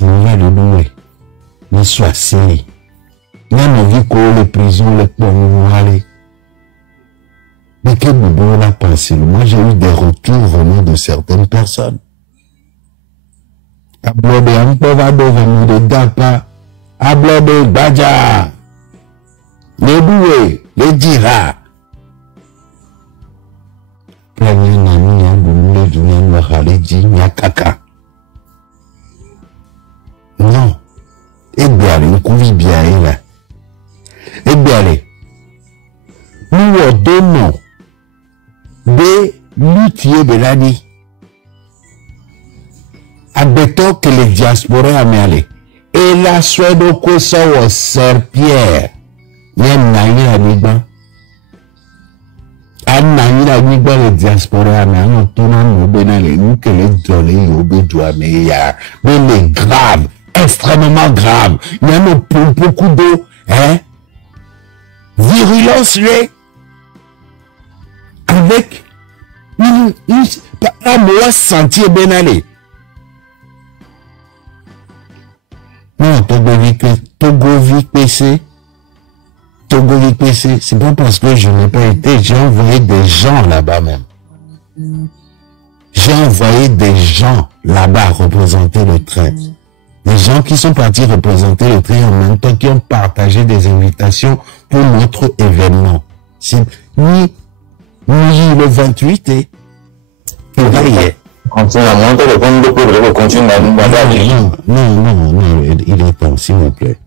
on va le louer. Nous soyons sérieux. Nous avons vu que les prisons, les points, aller. Mais que nous a pensé. Moi, j'ai eu des retours venant de certaines personnes. Ablode, un peu va devenir de Dapa. Ablode, Badja. Les bouées, les dira. Non. Eh bien, nous couvrit bien là. Eh bien, nous donnons des luthiers de l'année. Admettons que les diasporas américains et la Suède au Kosovo Serpierre. Même n'a pas les diasporas américains tournant nous que les données mais les graves, extrêmement graves. Il y a beaucoup de virulence avec un mois sentier bien aller. Non, Togovic PC, c'est pas parce que je n'ai pas été, j'ai envoyé des gens là-bas même. J'ai envoyé des gens là-bas représenter le train. Des gens qui sont partis représenter le train en même temps, qui ont partagé des invitations pour notre événement. C'est ni le 28 et non, il est temps, s'il vous plaît.